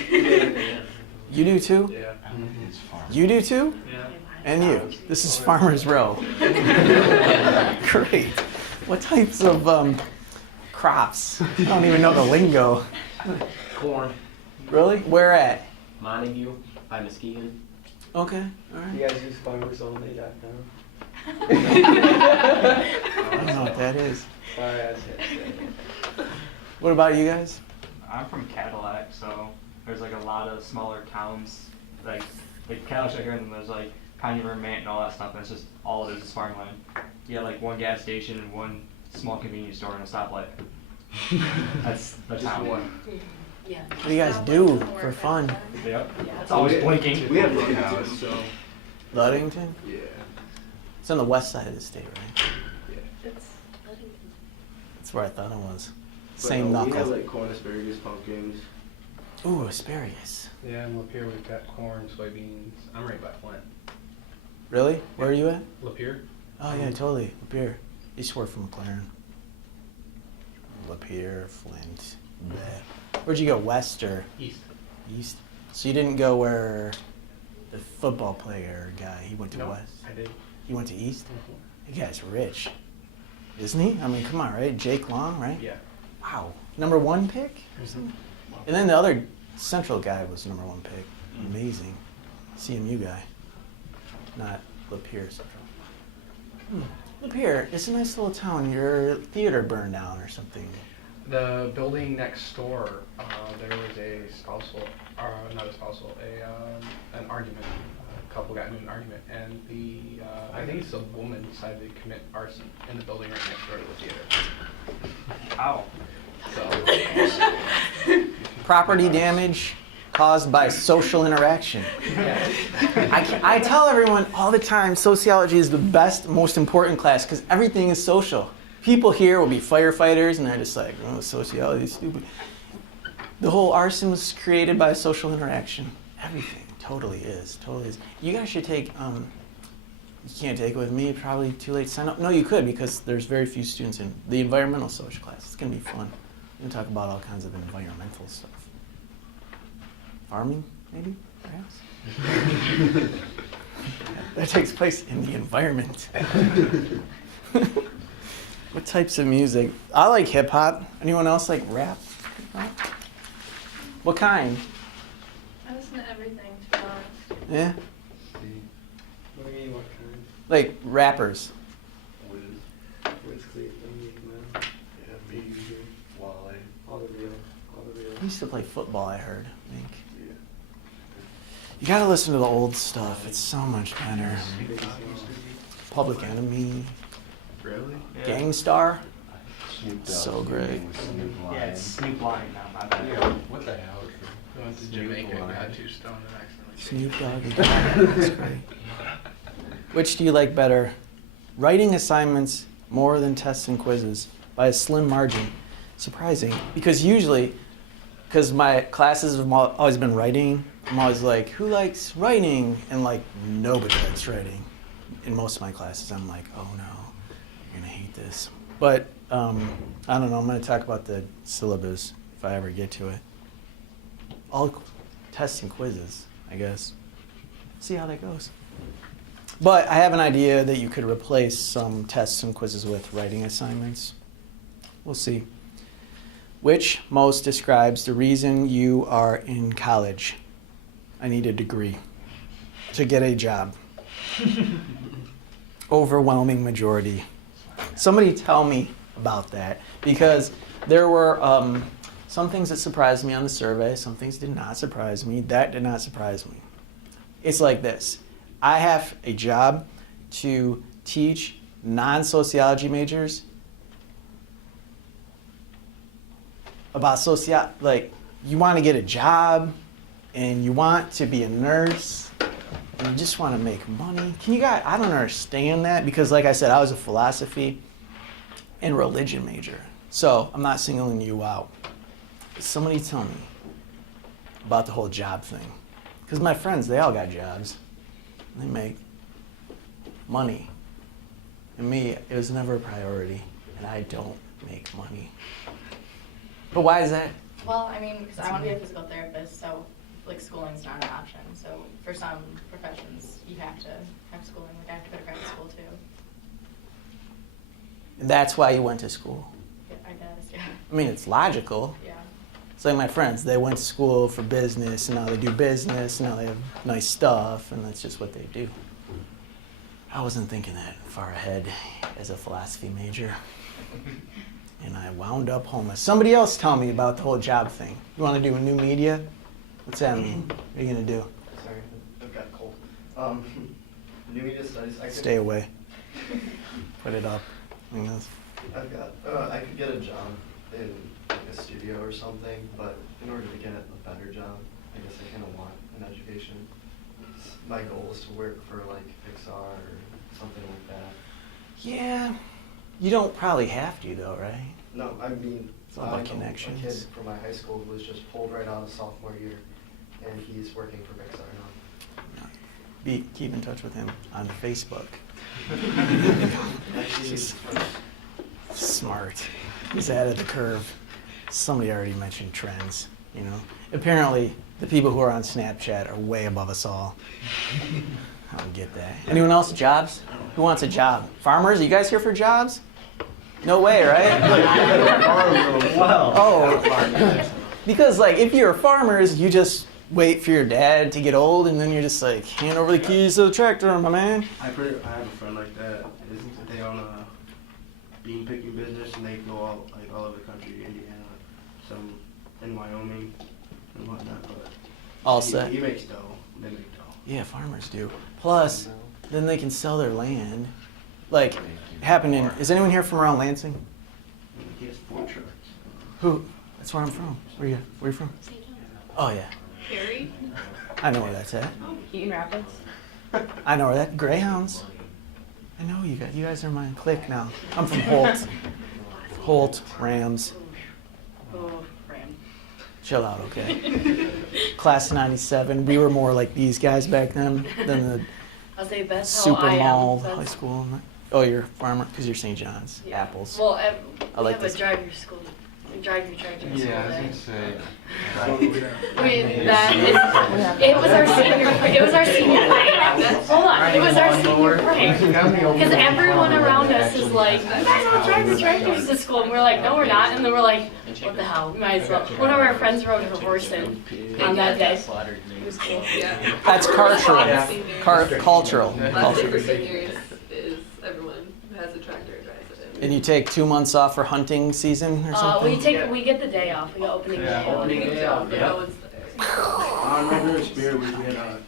You do too? Yeah. I don't think it's farm. You do too? Yeah. And you? This is Farmer's Row. Great. What types of crops? I don't even know the lingo. Corn. Really? Where at? Montague by Muskegon. Okay, all right. guys use farmersonly.com? I don't know what that is. Sorry, I said What about you guys? I'm from Cadillac, so there's like a lot of smaller towns, like Cadillac's right here, and then there's like Pine River, Mant, and all that stuff, and it's just all it is farmland. You got like one gas station and one small convenience store and a stoplight. That's the Just town. one. Yeah. What do you guys do for fun? Yep. Yeah. It's always blinking. We have Roadhouse, so Ludington? yeah. It's on the west side of the state, right? It's That's where I thought it was. But, Same we have knuckle. like corn, asparagus, pumpkins. Ooh, asparagus. Yeah, in Lapeer we've got corn, soybeans. I'm right by Flint. Really? Where are you at? Lapeer? Oh yeah, totally. Lapeer. Used to work for McLaren. Lapeer, Flint. Bleh. Where'd you go, west or East. east? So you didn't go where the football player guy, he went to No, west? I did. He went to east? Mhm. That guy's rich. Isn't he? I mean, come on, right? Jake Long, right? Yeah. Wow. Number 1 pick or something? And then the other Central guy was number 1 pick. Amazing. CMU guy. Not Lapeer Central. Lapeer, it's a nice little town. Your theater burned down or something. The building next door, there was a spousal, not a spousal, an argument. A couple got into an argument, and I think it's a woman decided to commit arson in the building right next door to the theater. Ow. So, Property damage caused by social interaction. I tell everyone all the time, sociology is the best, most important class because everything is social. People here will be firefighters and they're just like, oh, sociology is stupid. The whole arson was created by social interaction. Everything totally is. You guys should take You can't take it with me, probably too late to sign up. No, you could, because there's very few students in the environmental social class. It's going to be fun. We're going to talk about all kinds of environmental stuff. Farming, maybe, perhaps? That takes place in the environment. What types of music? I like hip hop. Anyone else like rap? Hip-hop? What kind? I listen to everything, to be honest. Yeah? What do you mean, what kind? Like rappers. Wiz Khalifa, Meek Mill. Yeah, Meek, Wale. All the real. I used to play football, I heard. I think. Yeah. You gotta listen to the old stuff. It's so much better. Public Enemy, Really? Gangstar. Snoop Dogg So great. with Snoop Yeah, Lion. it's Snoop Lion now, my bad. Yeah, what the hell? I went to Jamaica and got too stoned and accidentally. Snoop Dogg. That's great. Which do you like better? Writing assignments more than tests and quizzes by a slim margin. Surprising, because usually, because my classes have always been writing, I'm always like, who likes writing? And like, nobody likes writing. In most of my classes, I'm like, oh no, you're gonna hate this. But I don't know, I'm gonna talk about the syllabus if I ever get to it. All tests and quizzes, I guess. See how that goes. But I have an idea that you could replace some tests and quizzes with writing assignments. We'll see. Which most describes the reason you are in college? I need a degree to get a job. Overwhelming majority. Somebody tell me about that, because there were some things that surprised me on the survey, some things did not surprise me. That did not surprise me. It's like this. I have a job to teach non-sociology majors about like, you want to get a job and you want to be a nurse and you just want to make money. I don't understand that, because like I said, I was a philosophy and religion major. So I'm not singling you out. Somebody tell me about the whole job thing. Because my friends, they all got jobs. They make money. And me, it was never a priority, and I don't make money. But why is that? Well, I mean, because I want to be a physical therapist, so like schooling's not an option. So for some professions, you have to have schooling. Like I have to go to grad school too. And that's why you went to school. Yeah, I guess, yeah. I mean, it's logical. Yeah. It's like my friends, they went to school for business, and now they do business, and now they have nice stuff, and that's just what they do. I wasn't thinking that far ahead as a philosophy major. And I wound up homeless. Somebody else tell me about the whole job thing. You want to do a new media? What's that mean? What are you going to do? Sorry, I've got a cold. New media studies. Stay away. Put it up. I could get a job in like a studio or something, but in order to get a better job, I guess I kind of want an education. My goal is to work for like Pixar or something like that. Yeah, you don't probably have to though, right? No, I mean, It's all about I know connections. a kid from my high school who was just pulled right out of sophomore year, and he's working for Pixar now. Keep in touch with him on Facebook. Actually, He's smart. He's ahead of the curve. Somebody already mentioned trends, you know. Apparently, the people who are on Snapchat are way above us all. I don't get that. Anyone else? Jobs? Who wants a job? Farmers? Are you guys here for jobs? No way, right? Oh. Because, like, if you're farmers, you just wait for your dad to get old, and then you're just like, hand over the keys to the tractor, my man. I have a friend like that. They own a bean picking business, and they go all over the country, Indiana, some in Wyoming and whatnot. But All set. He makes dough. They make dough. Yeah, farmers do. Plus, then they can sell their land. Like, happened in, is anyone here from around Lansing? He has 4 trucks. Who? That's where I'm from. Where you from? Oh, yeah. Harry? I know where that's at. Eaton Rapids. I know where that, Greyhounds. I know you guys are my clique now. I'm from Holt. Holt, Rams. Oh, Ram. Chill out, okay? Class of 97. We were more like these guys back then than the I'll say that's Super how I am. Mall High That's- School. Oh, you're a farmer because you're St. John's. Yeah. Apples. Well, I we like have this. a drive-through school. Drive-through tractor school Yeah, I was there. gonna say. It was our senior prank. Hold on, it was our senior prank. Because everyone around us is like, you guys all drive your tractors to school. And we're like, no, we're not. And then we're like, what the hell? We might as well. One of our friends rode her horse in on that day. It was cool. Yeah. That's cultural. Cultural. Last day for seniors is everyone has a tractor and drives it in. And you take 2 months off for hunting season or something? We get the day off. We got opening day. Opening day off, but Yeah. no one's there. On regular spirit, we had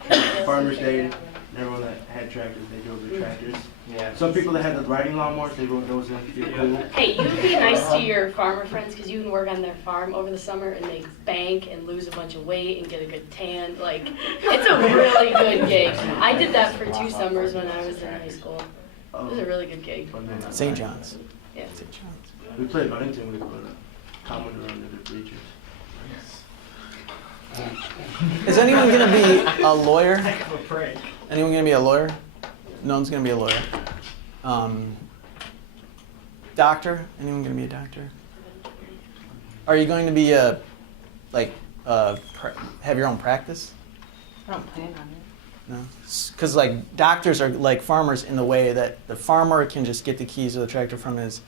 Farmers Day, and everyone that had tractors, they drove their tractors. Yeah. Some people that had the riding lawnmowers, they rode those in, feel cool. Hey, you would be nice to your farmer friends because you can work on their farm over the summer and they bank and lose a bunch of weight and get a good tan. Like, it's a really good gig. I did that for 2 summers when I was in high school. It was a really good gig. St. John's. Yeah. St. John's. We played Huntington with Commodore under the bleachers. Is anyone going to be a lawyer? Heck of a prank. Anyone going to be a lawyer? No one's going to be a lawyer. Doctor? Anyone going to be a doctor? Are you going to be a, have your own practice? I don't plan on it. No? Because like doctors are like farmers in the way that the farmer can just get the keys of the tractor from his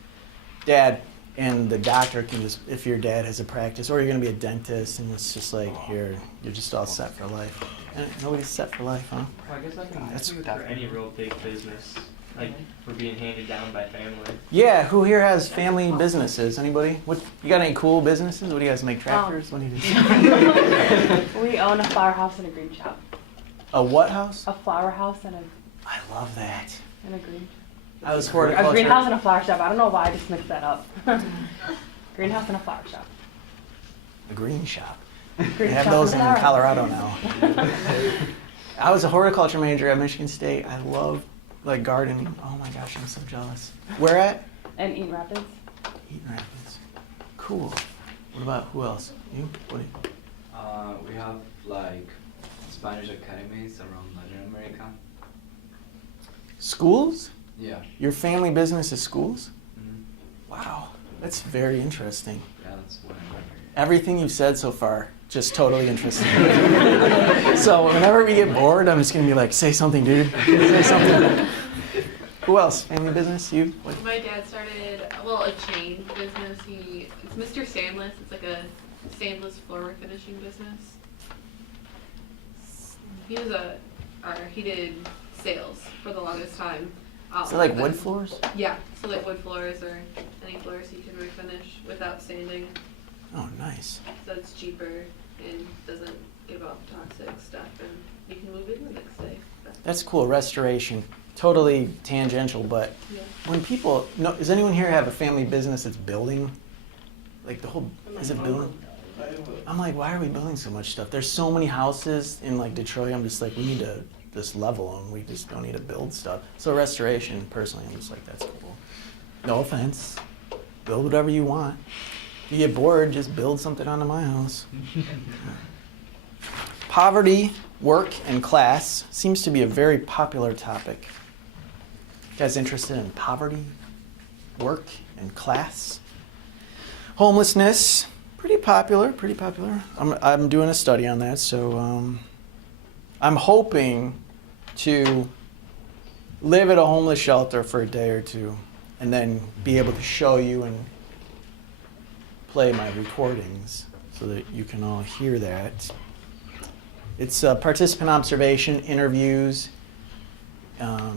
dad, and the doctor can just, if your dad has a practice, or you're going to be a dentist, and it's just like, you're just all set for life. And nobody's set for life, huh? Well, I guess I think That's for tough. any real big business, like for being handed down by family. Yeah, who here has family businesses? Anybody? What you got any cool businesses? What do you guys make, tractors? What do you do? We own a flower house and a green shop. A what house? A flower house and I love that. a green. I was A horticulture. greenhouse and a flower shop. I don't know why I just mixed that up. Greenhouse and a flower shop. A green shop. Green They have shop those in and a flower Colorado now. I was a horticulture major at Michigan State. I love like gardening. Oh my gosh, I'm so jealous. Where at? And Eaton Rapids. Eaton Rapids. Cool. What about who else? You? What do you? We have like Spanish academies around Latin America. Schools? Yeah. Your family business is schools? Mm-hmm. Wow, that's very interesting. Yeah, that's what I'm wondering. Everything you've said so far, just totally interesting. So whenever we get bored, I'm just gonna be like, say something, dude. Say something. Who else? Family business? You? What? My dad started, a chain business. It's Mr. Sandless. It's like a stainless floor finishing business. He did sales for the longest time. Is it like but- wood floors? Yeah, so like wood floors or any floors you can refinish without sanding. Oh, nice. So it's cheaper and doesn't give off toxic stuff, and you can move in the next day. That's cool. Restoration. Totally tangential, but Yeah. when people, no, does anyone here have a family business that's building? Like the whole, is it building? I'm like, why are we building so much stuff? There's so many houses in like Detroit. I'm just like, we need to just level them. We just don't need to build stuff. So restoration, personally, I'm just like, that's cool. No offense. Build whatever you want. If you get bored, just build something onto my house. Poverty, work, and class seems to be a very popular topic. You guys interested in poverty, work, and class? Homelessness, pretty popular, pretty popular. I'm doing a study on that, so I'm hoping to live at a homeless shelter for a day or two and then be able to show you and play my recordings so that you can all hear that. It's participant observation, interviews, the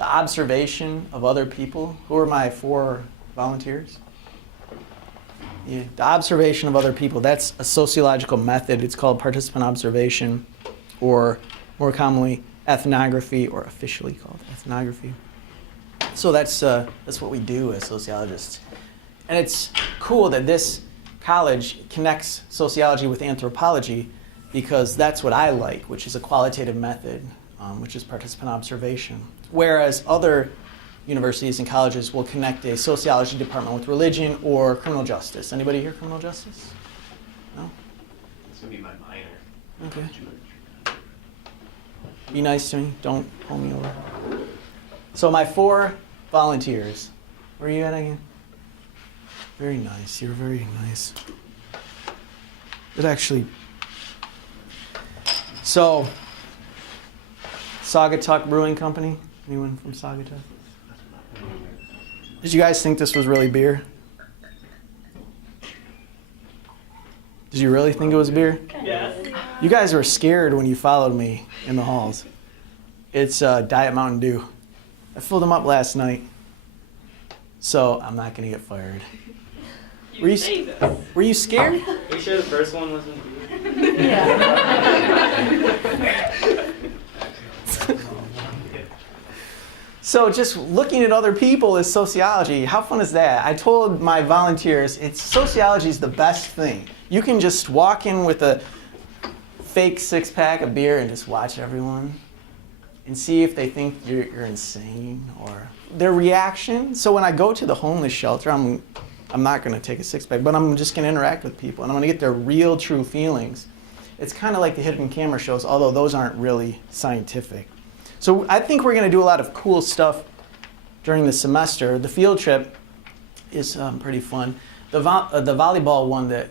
observation of other people. Who are my 4 volunteers? Yeah, the observation of other people, that's a sociological method. It's called participant observation, or more commonly, ethnography, or officially called ethnography. So that's what we do as sociologists. And it's cool that this college connects sociology with anthropology, because that's what I like, which is a qualitative method, which is participant observation. Whereas other universities and colleges will connect a sociology department with religion or criminal justice. Anybody here criminal justice? No? This would be my minor. Okay. Be nice to me. Don't pull me over. So my 4 volunteers. Where are you at again? Very nice. You're very nice. It actually... So, Saugatuck Brewing Company. Anyone from Saugatuck? Did you guys think this was really beer? Did you really think it was beer? Yes. You guys were scared when you followed me in the halls. It's Diet Mountain Dew. I filled them up last night, so I'm not going to get fired. You say this. Were you scared? Are you sure the first one wasn't you? So just looking at other people is sociology. How fun is that? I told my volunteers, sociology is the best thing. You can just walk in with a fake 6-pack of beer and just watch everyone and see if they think you're insane or their reaction. So when I go to the homeless shelter, I'm not going to take a 6-pack, but I'm just going to interact with people and I'm going to get their real, true feelings. It's kind of like the hidden camera shows, although those aren't really scientific. So I think we're going to do a lot of cool stuff during the semester. The field trip is pretty fun. The volleyball one that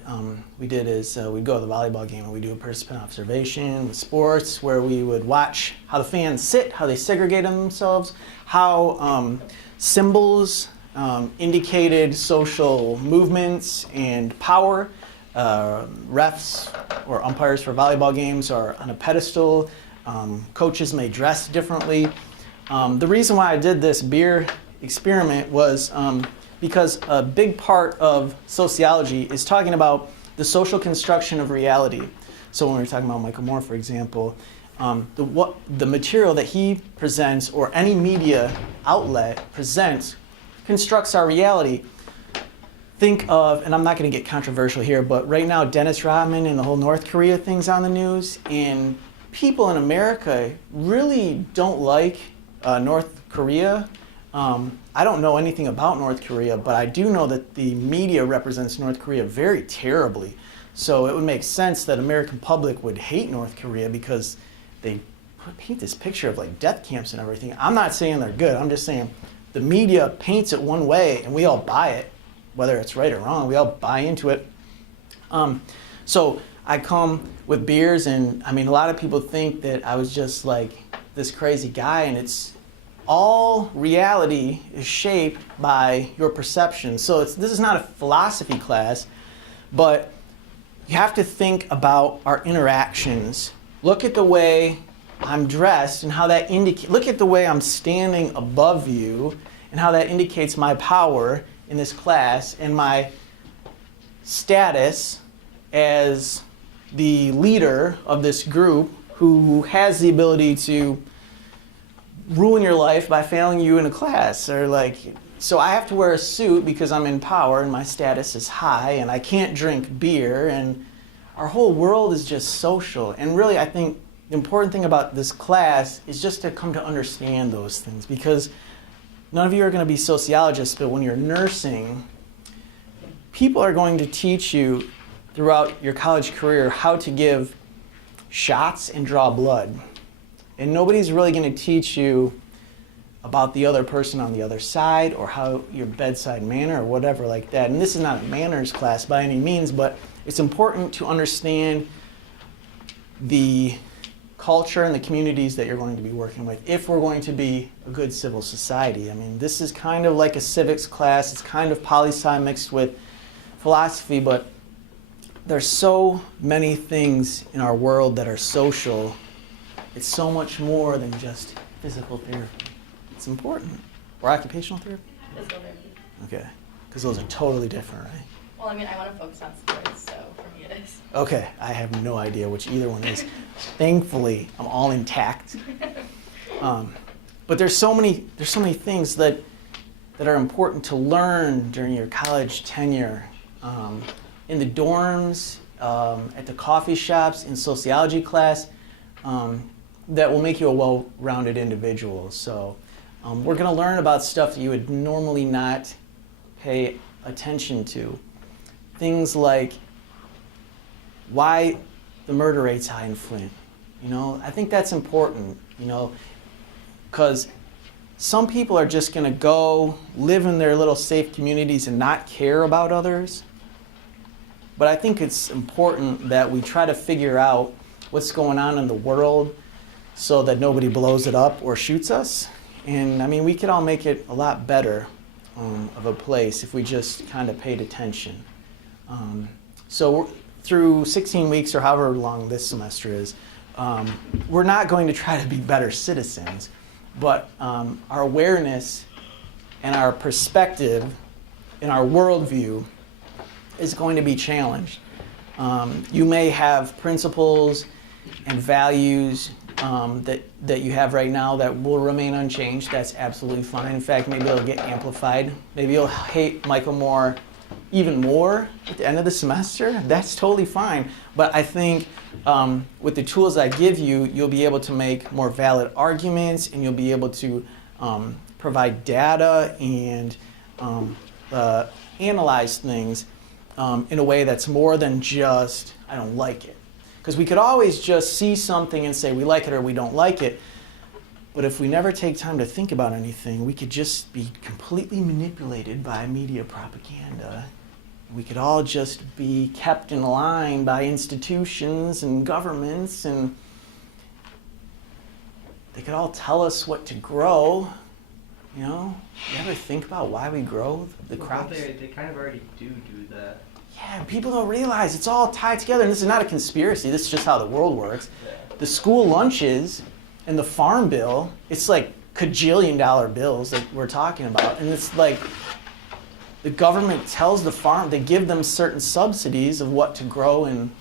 we did is we'd go to the volleyball game and we do a participant observation with sports where we would watch how the fans sit, how they segregate themselves, how symbols indicated social movements and power. Refs or umpires for volleyball games are on a pedestal. Coaches may dress differently. The reason why I did this beer experiment was because a big part of sociology is talking about the social construction of reality. So when we're talking about Michael Moore, for example, the material that he presents or any media outlet presents constructs our reality. Think of, and I'm not going to get controversial here, but right now Dennis Rodman and the whole North Korea thing's on the news, and people in America really don't like North Korea. I don't know anything about North Korea, but I do know that the media represents North Korea very terribly. So it would make sense that American public would hate North Korea because they paint this picture of like death camps and everything. I'm not saying they're good. I'm just saying the media paints it one way and we all buy it, whether it's right or wrong. We all buy into it. So I come with beers, and I mean, a lot of people think that I was just like this crazy guy, and it's all reality is shaped by your perception. So this is not a philosophy class, but you have to think about our interactions. Look at the way I'm dressed and how that indicates, look at the way I'm standing above you and how that indicates my power in this class and my status as the leader of this group who has the ability to ruin your life by failing you in a class. Or like, so I have to wear a suit because I'm in power and my status is high and I can't drink beer, and our whole world is just social. And really, I think the important thing about this class is just to come to understand those things, because none of you are going to be sociologists, but when you're nursing, people are going to teach you throughout your college career how to give shots and draw blood. And nobody's really going to teach you about the other person on the other side or how your bedside manner or whatever like that. And this is not a manners class by any means, but it's important to understand the culture and the communities that you're going to be working with if we're going to be a good civil society. I mean, this is kind of like a civics class. It's kind of poli-sci mixed with philosophy, but there's so many things in our world that are social. It's so much more than just physical therapy. It's important. Or occupational therapy? Physical therapy. Okay, because those are totally different, right? Well, I mean, I want to focus on sports, so for me it is. Okay, I have no idea which either one is. Thankfully, I'm all intact. But there's so many things that are important to learn during your college tenure. In the dorms, at the coffee shops, in sociology class, that will make you a well-rounded individual. So we're going to learn about stuff that you would normally not pay attention to. Things like why the murder rate's high in Flint. You know, I think that's important, you know, because some people are just going to go live in their little safe communities and not care about others. But I think it's important that we try to figure out what's going on in the world so that nobody blows it up or shoots us. And I mean, we could all make it a lot better of a place if we just kind of paid attention. So through 16 weeks or however long this semester is, we're not going to try to be better citizens, but our awareness and our perspective and our worldview is going to be challenged. You may have principles and values that you have right now that will remain unchanged. That's absolutely fine. In fact, maybe it'll get amplified. Maybe you'll hate Michael Moore even more at the end of the semester. That's totally fine. But I think with the tools I give you, you'll be able to make more valid arguments, and you'll be able to provide data and analyze things in a way that's more than just, I don't like it. Because we could always just see something and say we like it or we don't like it. But if we never take time to think about anything, we could just be completely manipulated by media propaganda. We could all just be kept in line by institutions and governments, and they could all tell us what to grow. You know, you ever think about why we grow the crops? They kind of already do that. Yeah, people don't realize it's all tied together, and this is not a conspiracy. This is just how the world works. Yeah. The school lunches and the farm bill, it's like $1 billion bills that we're talking about, and it's like the government tells the farm, they give them certain subsidies of what to grow and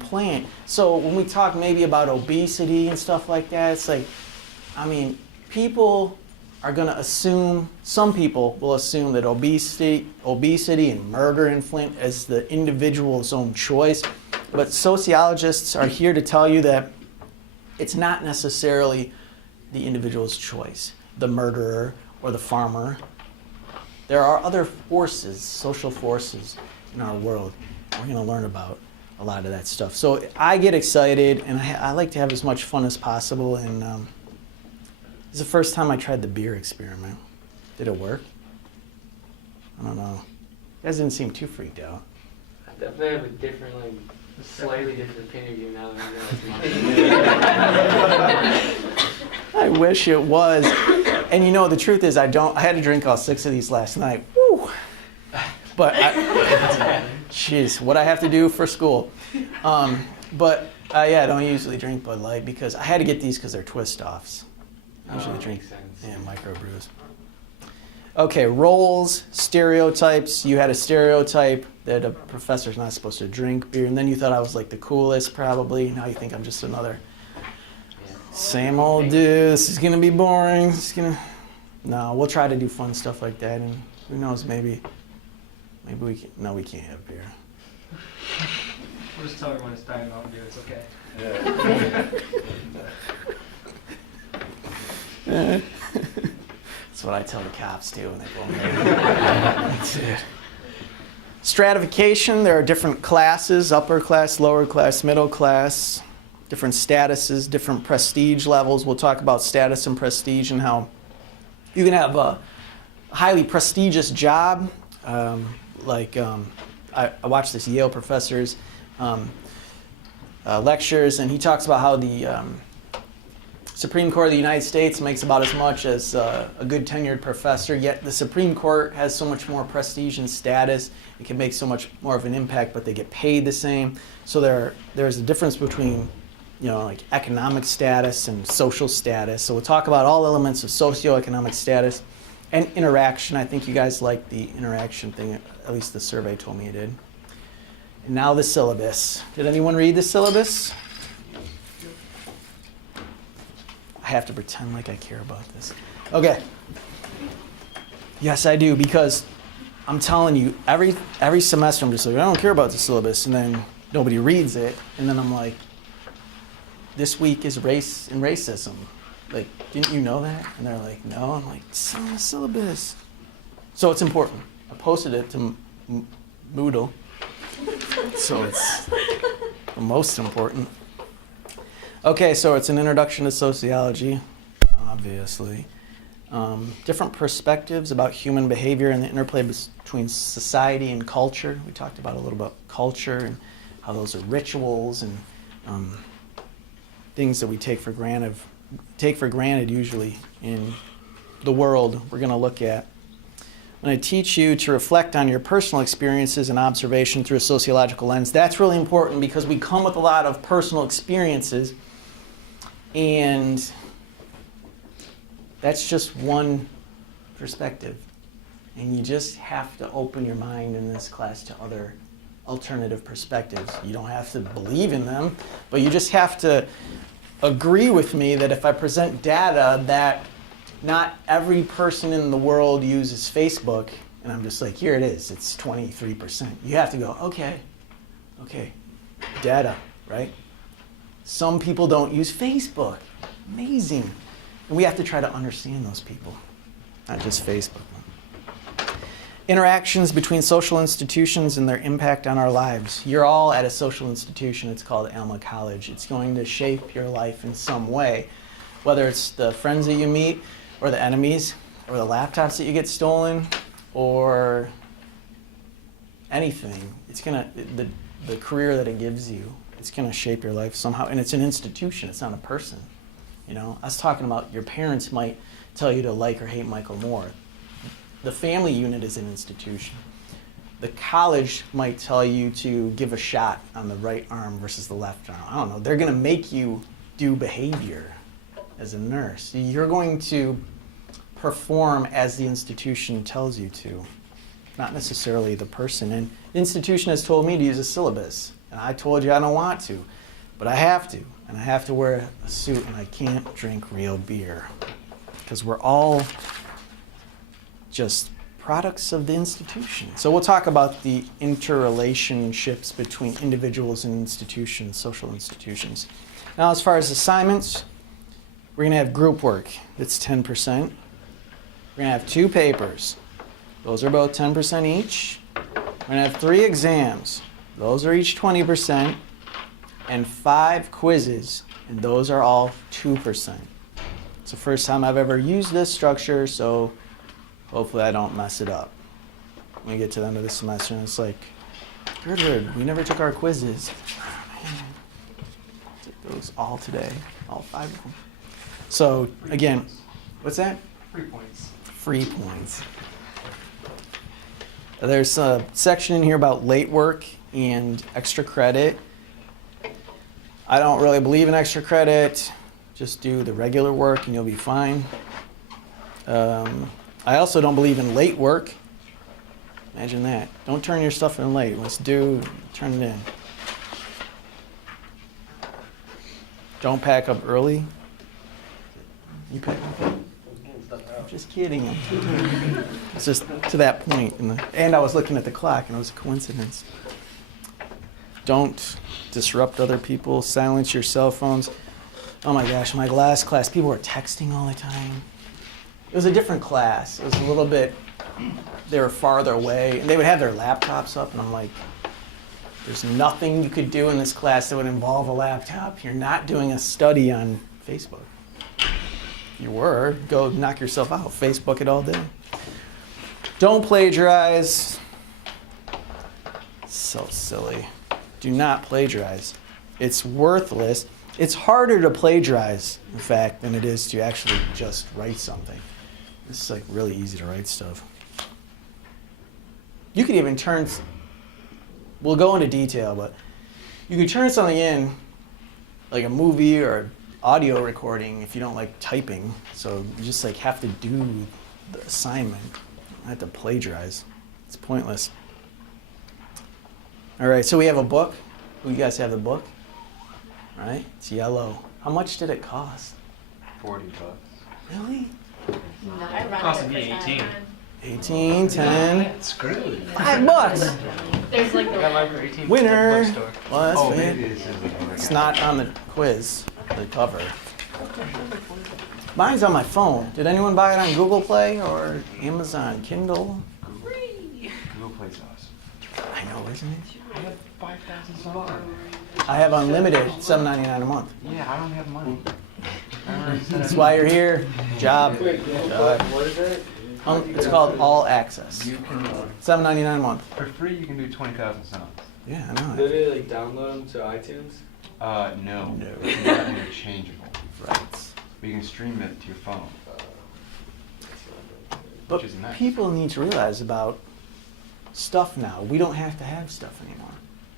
plant. So when we talk maybe about obesity and stuff like that, it's like, I mean, people are going to assume, some people will assume that obesity and murder in Flint is the individual's own choice. But sociologists are here to tell you that it's not necessarily the individual's choice, the murderer or the farmer. There are other forces, social forces in our world. We're going to learn about a lot of that stuff. So I get excited, and I like to have as much fun as possible. And this is the first time I tried the beer experiment. Did it work? I don't know. You guys didn't seem too freaked out. I definitely have a different, slightly different opinion of you now than I realized. I wish it was. And you know, the truth is I had to drink all 6 of these last night. Woo! But, jeez, what I have to do for school. But I don't usually drink Bud Light because I had to get these because they're twist-offs. I usually drink microbrews. Okay, roles, stereotypes. You had a stereotype that a professor's not supposed to drink beer, and then you thought I was like the coolest probably. Now you think I'm just another same old dude. This is going to be boring. No, we'll try to do fun stuff like that, and who knows, maybe we can. No, we can't have beer. We'll just tell everyone it's time Mountain Dew. It's okay. That's what I tell the cops too when they pull me over. That's it. Stratification, there are different classes, upper class, lower class, middle class, different statuses, different prestige levels. We'll talk about status and prestige and how you can have a highly prestigious job. I watched this Yale professor's lectures, and he talks about how the Supreme Court of the United States makes about as much as a good tenured professor, yet the Supreme Court has so much more prestige and status. It can make so much more of an impact, but they get paid the same. So there's a difference between, like economic status and social status. So we'll talk about all elements of socioeconomic status and interaction. I think you guys like the interaction thing, at least the survey told me you did. And now the syllabus. Did anyone read the syllabus? I have to pretend like I care about this. Okay. Yes, I do, because I'm telling you, every semester I'm just like, I don't care about the syllabus, and then nobody reads it, and then I'm like, this week is race and racism. Like, didn't you know that? And they're like, no. I'm like, it's on the syllabus. So it's important. I posted it to Moodle, so it's the most important. Okay, so it's an introduction to sociology, obviously. Different perspectives about human behavior and the interplay between society and culture. We talked about a little about culture and how those are rituals and things that we take for granted usually in the world. We're going to look at. I'm going to teach you to reflect on your personal experiences and observation through a sociological lens. That's really important because we come with a lot of personal experiences, and that's just one perspective. And you just have to open your mind in this class to other alternative perspectives. You don't have to believe in them, but you just have to agree with me that if I present data that not every person in the world uses Facebook, and I'm just like, here it is, it's 23%. You have to go, okay, data, right? Some people don't use Facebook. Amazing. And we have to try to understand those people, not just Facebook. Interactions between social institutions and their impact on our lives. You're all at a social institution. It's called Alma College. It's going to shape your life in some way, whether it's the friends that you meet or the enemies or the laptops that you get stolen or anything. It's going to, the career that it gives you, it's going to shape your life somehow. And it's an institution. It's not a person. You know, I was talking about your parents might tell you to like or hate Michael Moore. The family unit is an institution. The college might tell you to give a shot on the right arm versus the left arm. I don't know. They're going to make you do behavior as a nurse. You're going to perform as the institution tells you to, not necessarily the person. And the institution has told me to use a syllabus, and I told you I don't want to, but I have to. And I have to wear a suit, and I can't drink real beer because we're all just products of the institution. So we'll talk about the interrelationships between individuals and institutions, social institutions. Now, as far as assignments, we're going to have group work. That's 10%. We're going to have 2 papers. Those are both 10% each. We're going to have 3 exams. Those are each 20%. And 5 quizzes, and those are all 2%. It's the first time I've ever used this structure, so hopefully I don't mess it up. When we get to the end of the semester, and it's like, Girdwood, we never took our quizzes. Took those all today, all 5 of them. So again, what's that? Free points. Free points. There's a section in here about late work and extra credit. I don't really believe in extra credit. Just do the regular work and you'll be fine. I also don't believe in late work. Imagine that. Don't turn your stuff in late. Let's turn it in. Don't pack up early. You pack up? I'm just kidding. It's just to that point. And I was looking at the clock and it was a coincidence. Don't disrupt other people. Silence your cell phones. Oh my gosh, my last class, people were texting all the time. It was a different class. It was a little bit, they were farther away. And they would have their laptops up, and I'm like, there's nothing you could do in this class that would involve a laptop. You're not doing a study on Facebook. If you were, go knock yourself out. Facebook it all day. Don't plagiarize. So silly. Do not plagiarize. It's worthless. It's harder to plagiarize, in fact, than it is to actually just write something. It's like really easy to write stuff. You could even we'll go into detail, but you could turn something in, like a movie or audio recording, if you don't like typing. So you just like have to do the assignment. I have to plagiarize. It's pointless. All right, so we have a book. You guys have the book? Right? It's yellow. How much did it cost? $40. Really? I run Cost it me for 18. 18, 10, Screwed. $5. There's like I got mine for 18. Winner. At the bookstore. Well, that's Oh, fair. maybe this is It's not on the quiz, the cover. Mine's on my phone. Did anyone buy it on Google Play or Amazon Kindle? Google Play's awesome. I know, isn't it? 5,000 songs. I have unlimited, $7.99 a month. Yeah, I don't have money. That's why you're here. Job. What is it? It's called All Access. You can, $7.99 a month. for free, you can do 20,000 songs. Yeah, I know. Do they like download them to iTunes? No. No. It's not interchangeable. Right. But you can stream it to your phone. But Which is nice. people need to realize about stuff now. We don't have to have stuff anymore.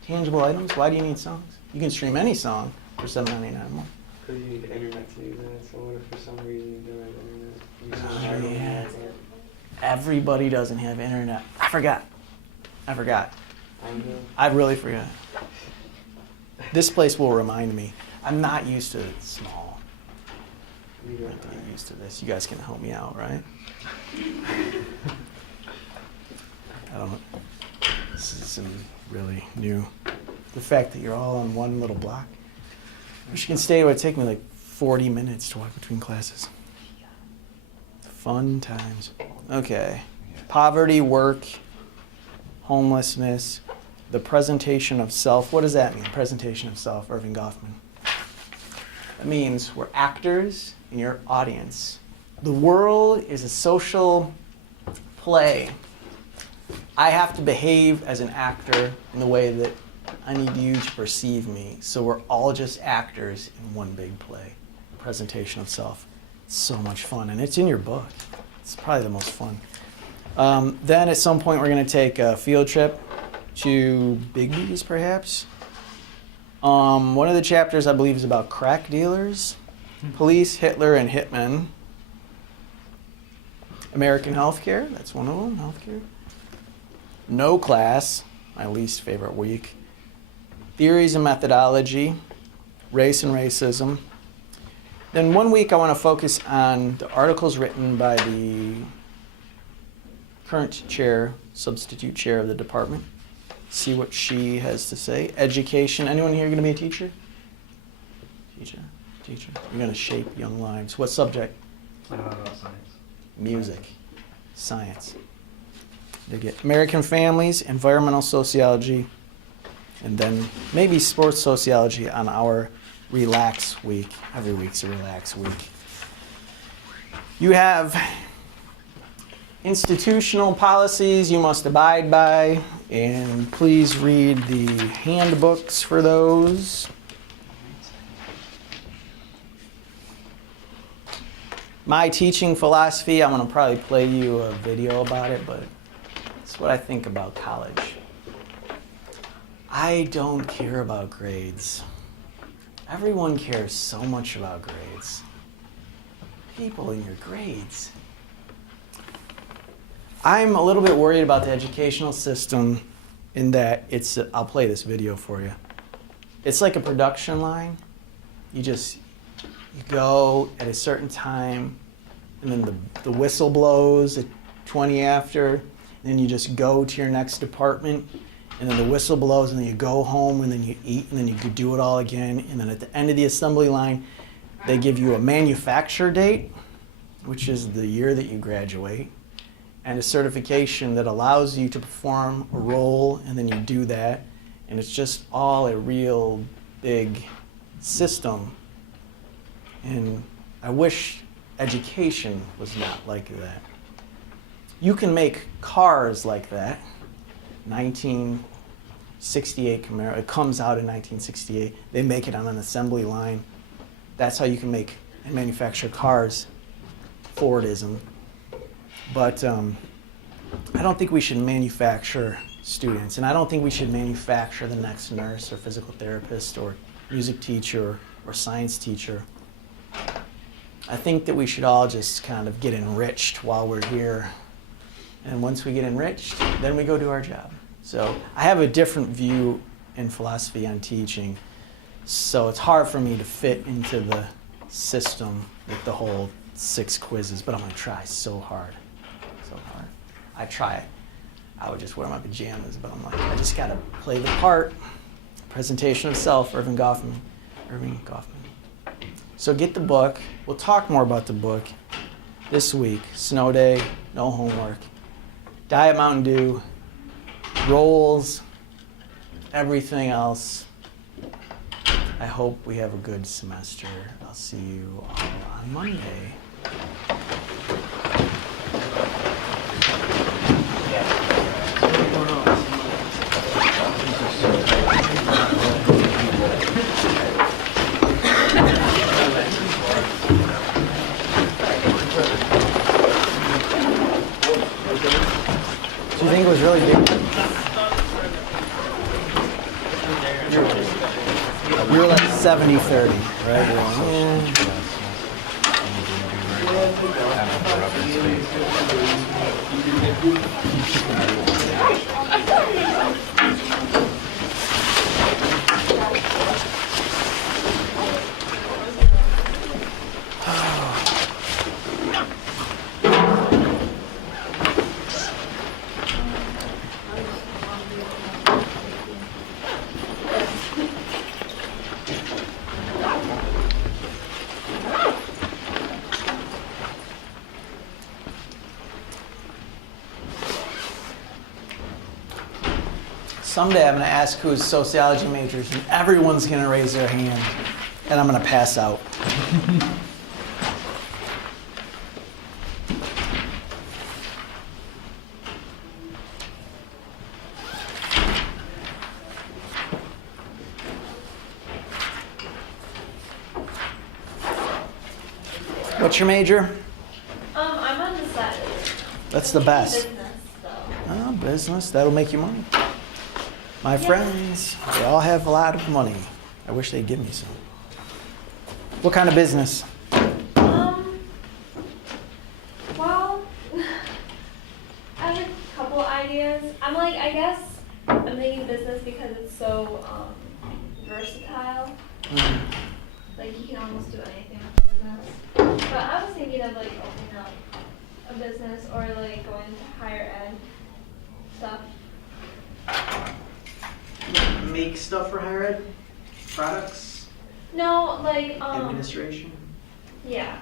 Tangible items, why do you need songs? You can stream any song for $7.99 a month. Because you need the internet to use that. So what if for some reason you don't have internet? You Oh, still have yeah. internet. Everybody doesn't have internet. I forgot. I know. I really forgot. This place will remind me. I'm not used to small. You I'm got not getting used to this. You guys can help me out, right? I don't know. This is some really new. The fact that you're all on one little block. Michigan State would take me like 40 minutes to walk between classes. Fun times. Okay. Poverty, work, homelessness, the presentation of self. What does that mean, presentation of self, Erving Goffman? That means we're actors in your audience. The world is a social play. I have to behave as an actor in the way that I need you to perceive me. So we're all just actors in one big play. Presentation of self. It's so much fun, and it's in your book. It's probably the most fun. Then at some point we're going to take a field trip to Bigby's, perhaps. One of the chapters, I believe, is about crack dealers, police, Hitler, and hitmen. American healthcare, that's one of them, healthcare. No class, my least favorite week. Theories and methodology, race and racism. Then one week I want to focus on the articles written by the current chair, substitute chair of the department. See what she has to say. Education. Anyone here going to be a teacher? Teacher. You're going to shape young lives. What subject? Science. Music. Science. They get American families, environmental sociology, and then maybe sports sociology on our relax week. Every week's a relax week. You have institutional policies you must abide by, and please read the handbooks for those. My teaching philosophy, I'm going to probably play you a video about it, but it's what I think about college. I don't care about grades. Everyone cares so much about grades. People in your grades. I'm a little bit worried about the educational system in that I'll play this video for you. It's like a production line. You go at a certain time, and then the whistle blows at 20 after, and then you just go to your next department, and then the whistle blows, and then you go home, and then you eat, and then you could do it all again, and then at the end of the assembly line, they give you a manufacture date, which is the year that you graduate, and a certification that allows you to perform a role, and then you do that, and it's just all a real big system. And I wish education was not like that. You can make cars like that. 1968 Camaro, it comes out in 1968. They make it on an assembly line. That's how you can make and manufacture cars. Fordism. But I don't think we should manufacture students, and I don't think we should manufacture the next nurse or physical therapist or music teacher or science teacher. I think that we should all just kind of get enriched while we're here. And once we get enriched, then we go do our job. So I have a different view in philosophy on teaching. So it's hard for me to fit into the system with the whole 6 quizzes, but I'm going to try so hard. So hard. I try it. I would just wear my pajamas, but I'm like, I just got to play the part. Presentation of self, Erving Goffman. So get the book. We'll talk more about the book this week. Snow day, no homework. Diet Mountain Dew, rolls, everything else, I hope we have a good semester. I'll see you all on Monday. Do you think it was really big? You're like 70-30, right? Someday I'm going to ask who's sociology majors, and everyone's going to raise their hand, and I'm going to pass out. What's your major? I'm undecided. That's the best. Business, though. Oh, business. That'll make you money. My friends, they all have a lot of money. I wish they'd give me some. What kind of business? Well, I have a couple ideas. I guess I'm thinking business because it's so versatile. Like, you can almost do anything with business. But I was thinking of, like, opening up a business or, like, going into higher ed stuff. Make stuff for higher ed? Products? No, like, Administration? Yeah.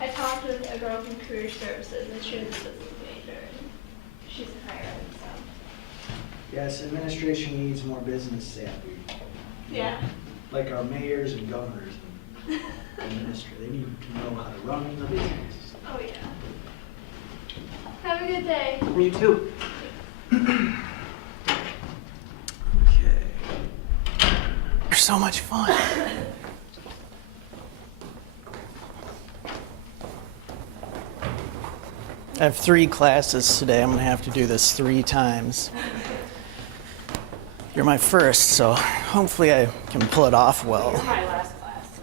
I talked with a girl from Career Services, and she was a business major, and she's in higher ed, so. Yes, administration needs more business savvy. Yeah. Like our mayors and governors and administrators. They need to know how to run the business. Oh, yeah. Have a good day. You too. Okay. They're so much fun. I have 3 classes today. I'm going to have to do this 3 times. You're my first, so hopefully I can pull it off well. You're my last class, so.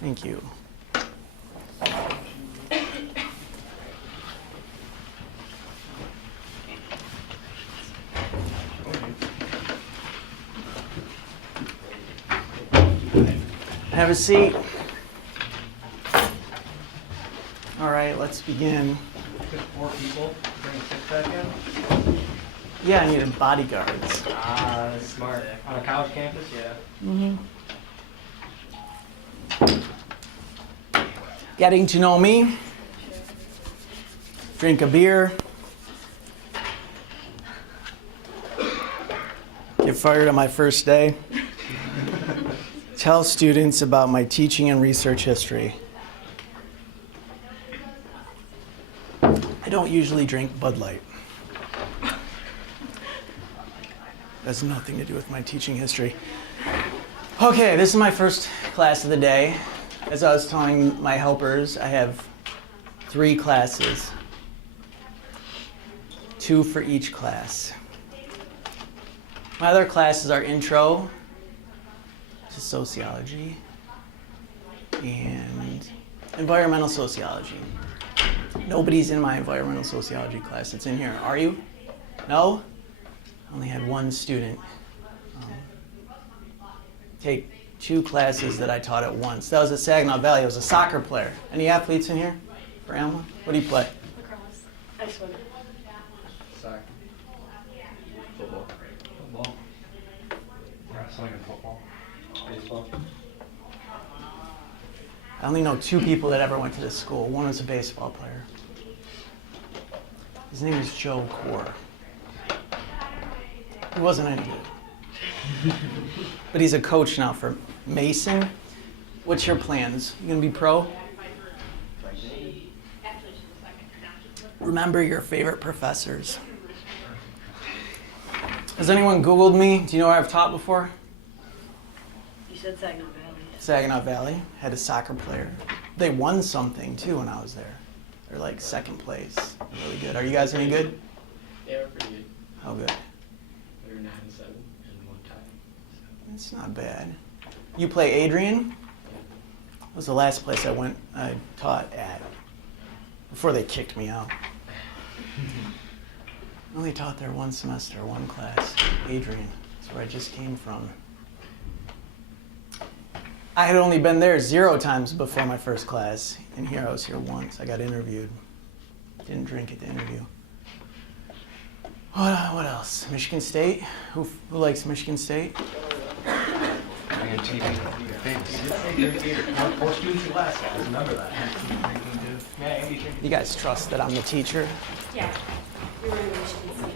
Thank you. Have a seat. All right, let's begin. 4 people, bring a 6-pack in? Yeah, I needed bodyguards. Ah, that's smart. On a college campus, yeah. Getting to know me. Drink a beer. Get fired on my first day. Tell students about my teaching and research history. I don't usually drink Bud Light. Has nothing to do with my teaching history. Okay, this is my first class of the day. As I was telling my helpers, I have 3 classes, 2 for each class. My other classes are intro to sociology and environmental sociology. Nobody's in my environmental sociology class that's in here. Are you? No? I only had 1 student take 2 classes that I taught at once. That was at Saginaw Valley. I was a soccer player. Any athletes in here for Alma? What do you play? Lacrosse. I swim. Soccer. Football. Football. Wrestling and football. Baseball. I only know 2 people that ever went to this school. One was a baseball player. His name is Joe Core. He wasn't any good. But he's a coach now for Mason. What's your plans? You gonna be pro? Remember your favorite professors. Has anyone Googled me? Do you know where I've taught before? You said Saginaw Valley. Saginaw Valley. Had a soccer player. They won something too when I was there. They're like second place. Really good. Are you guys any good? Yeah, we're pretty good. How good? We were 9-7 and 1 tie. It's not bad. You play Adrian? That was the last place I taught at before they kicked me out. I only taught there one semester, one class. Adrian. That's where I just came from. I had only been there 0 times before my first class, and here I was here once. I got interviewed. Didn't drink at the interview. What else? Michigan State? Who likes Michigan State? On TV, you're famous. More students in class, guys. Remember that. You guys trust that I'm the teacher? Yeah. We were in Michigan State.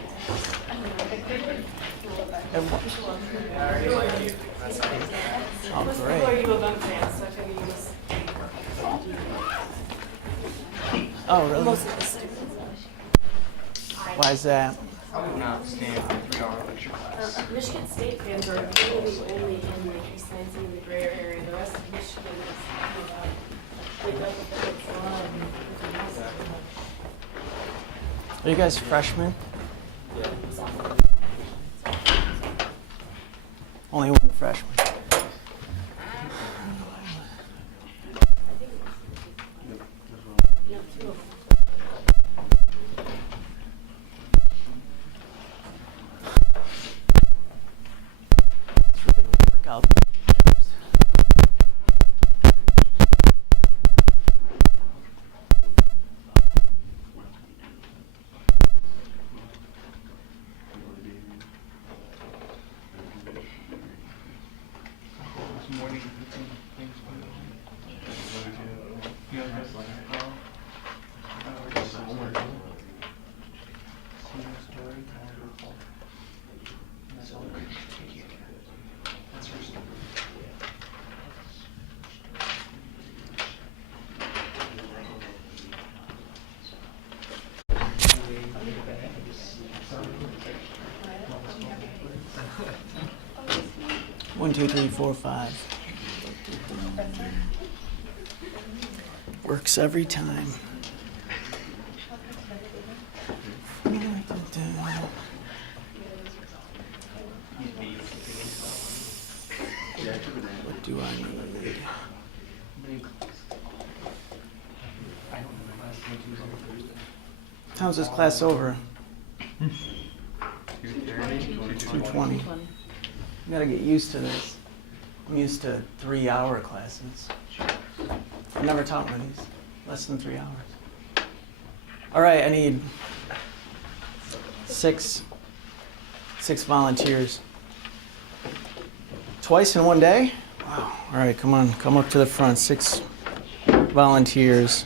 Oh, Most great. people are U of M fans, so I figured you was. Oh, really? Most of the students. Why is that? I would not stand for a 3-hour lecture class. Michigan State fans are really only in like East Lansing and the greater area. The rest of Michigan is, wake up with the fun. Are you guys freshmen? Only one freshman. It's really a workout. One, two, three, four, 5. Works every time. What do I need? Time's this class over? 2:20. You gotta get used to this. I'm used to 3-hour classes. I've never taught one of these. Less than 3 hours. All right, I need six volunteers. Twice in one day? Wow. All right, come on, come up to the front. 6 volunteers.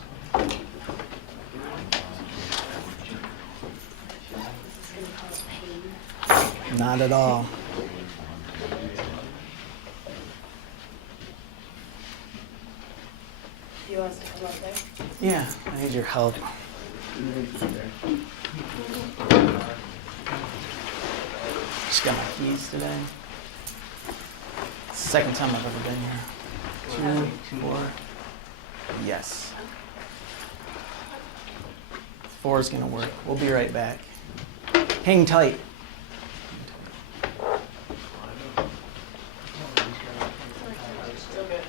Not at all. Do you want us to come up there? Yeah, I need your help. Just got my keys today. It's the second time I've ever been here. 2, 4. Yes. 4 is gonna work. We'll be right back. Hang tight. Still good.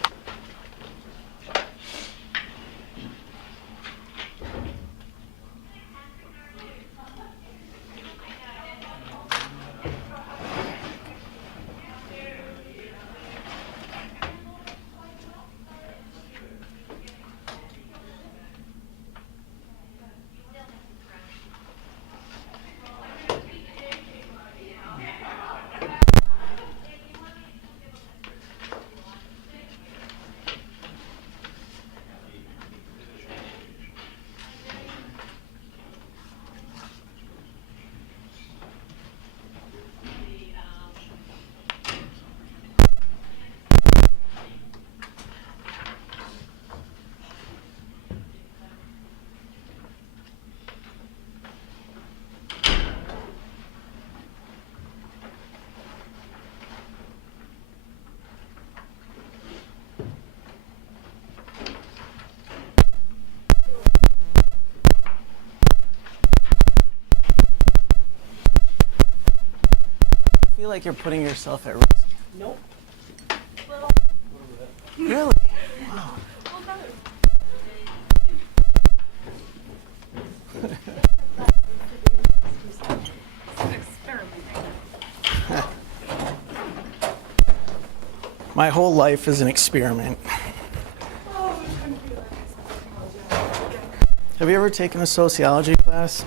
feel like you're putting yourself at risk. Nope. Really? Wow. My whole life is an experiment. Have you ever taken a sociology class?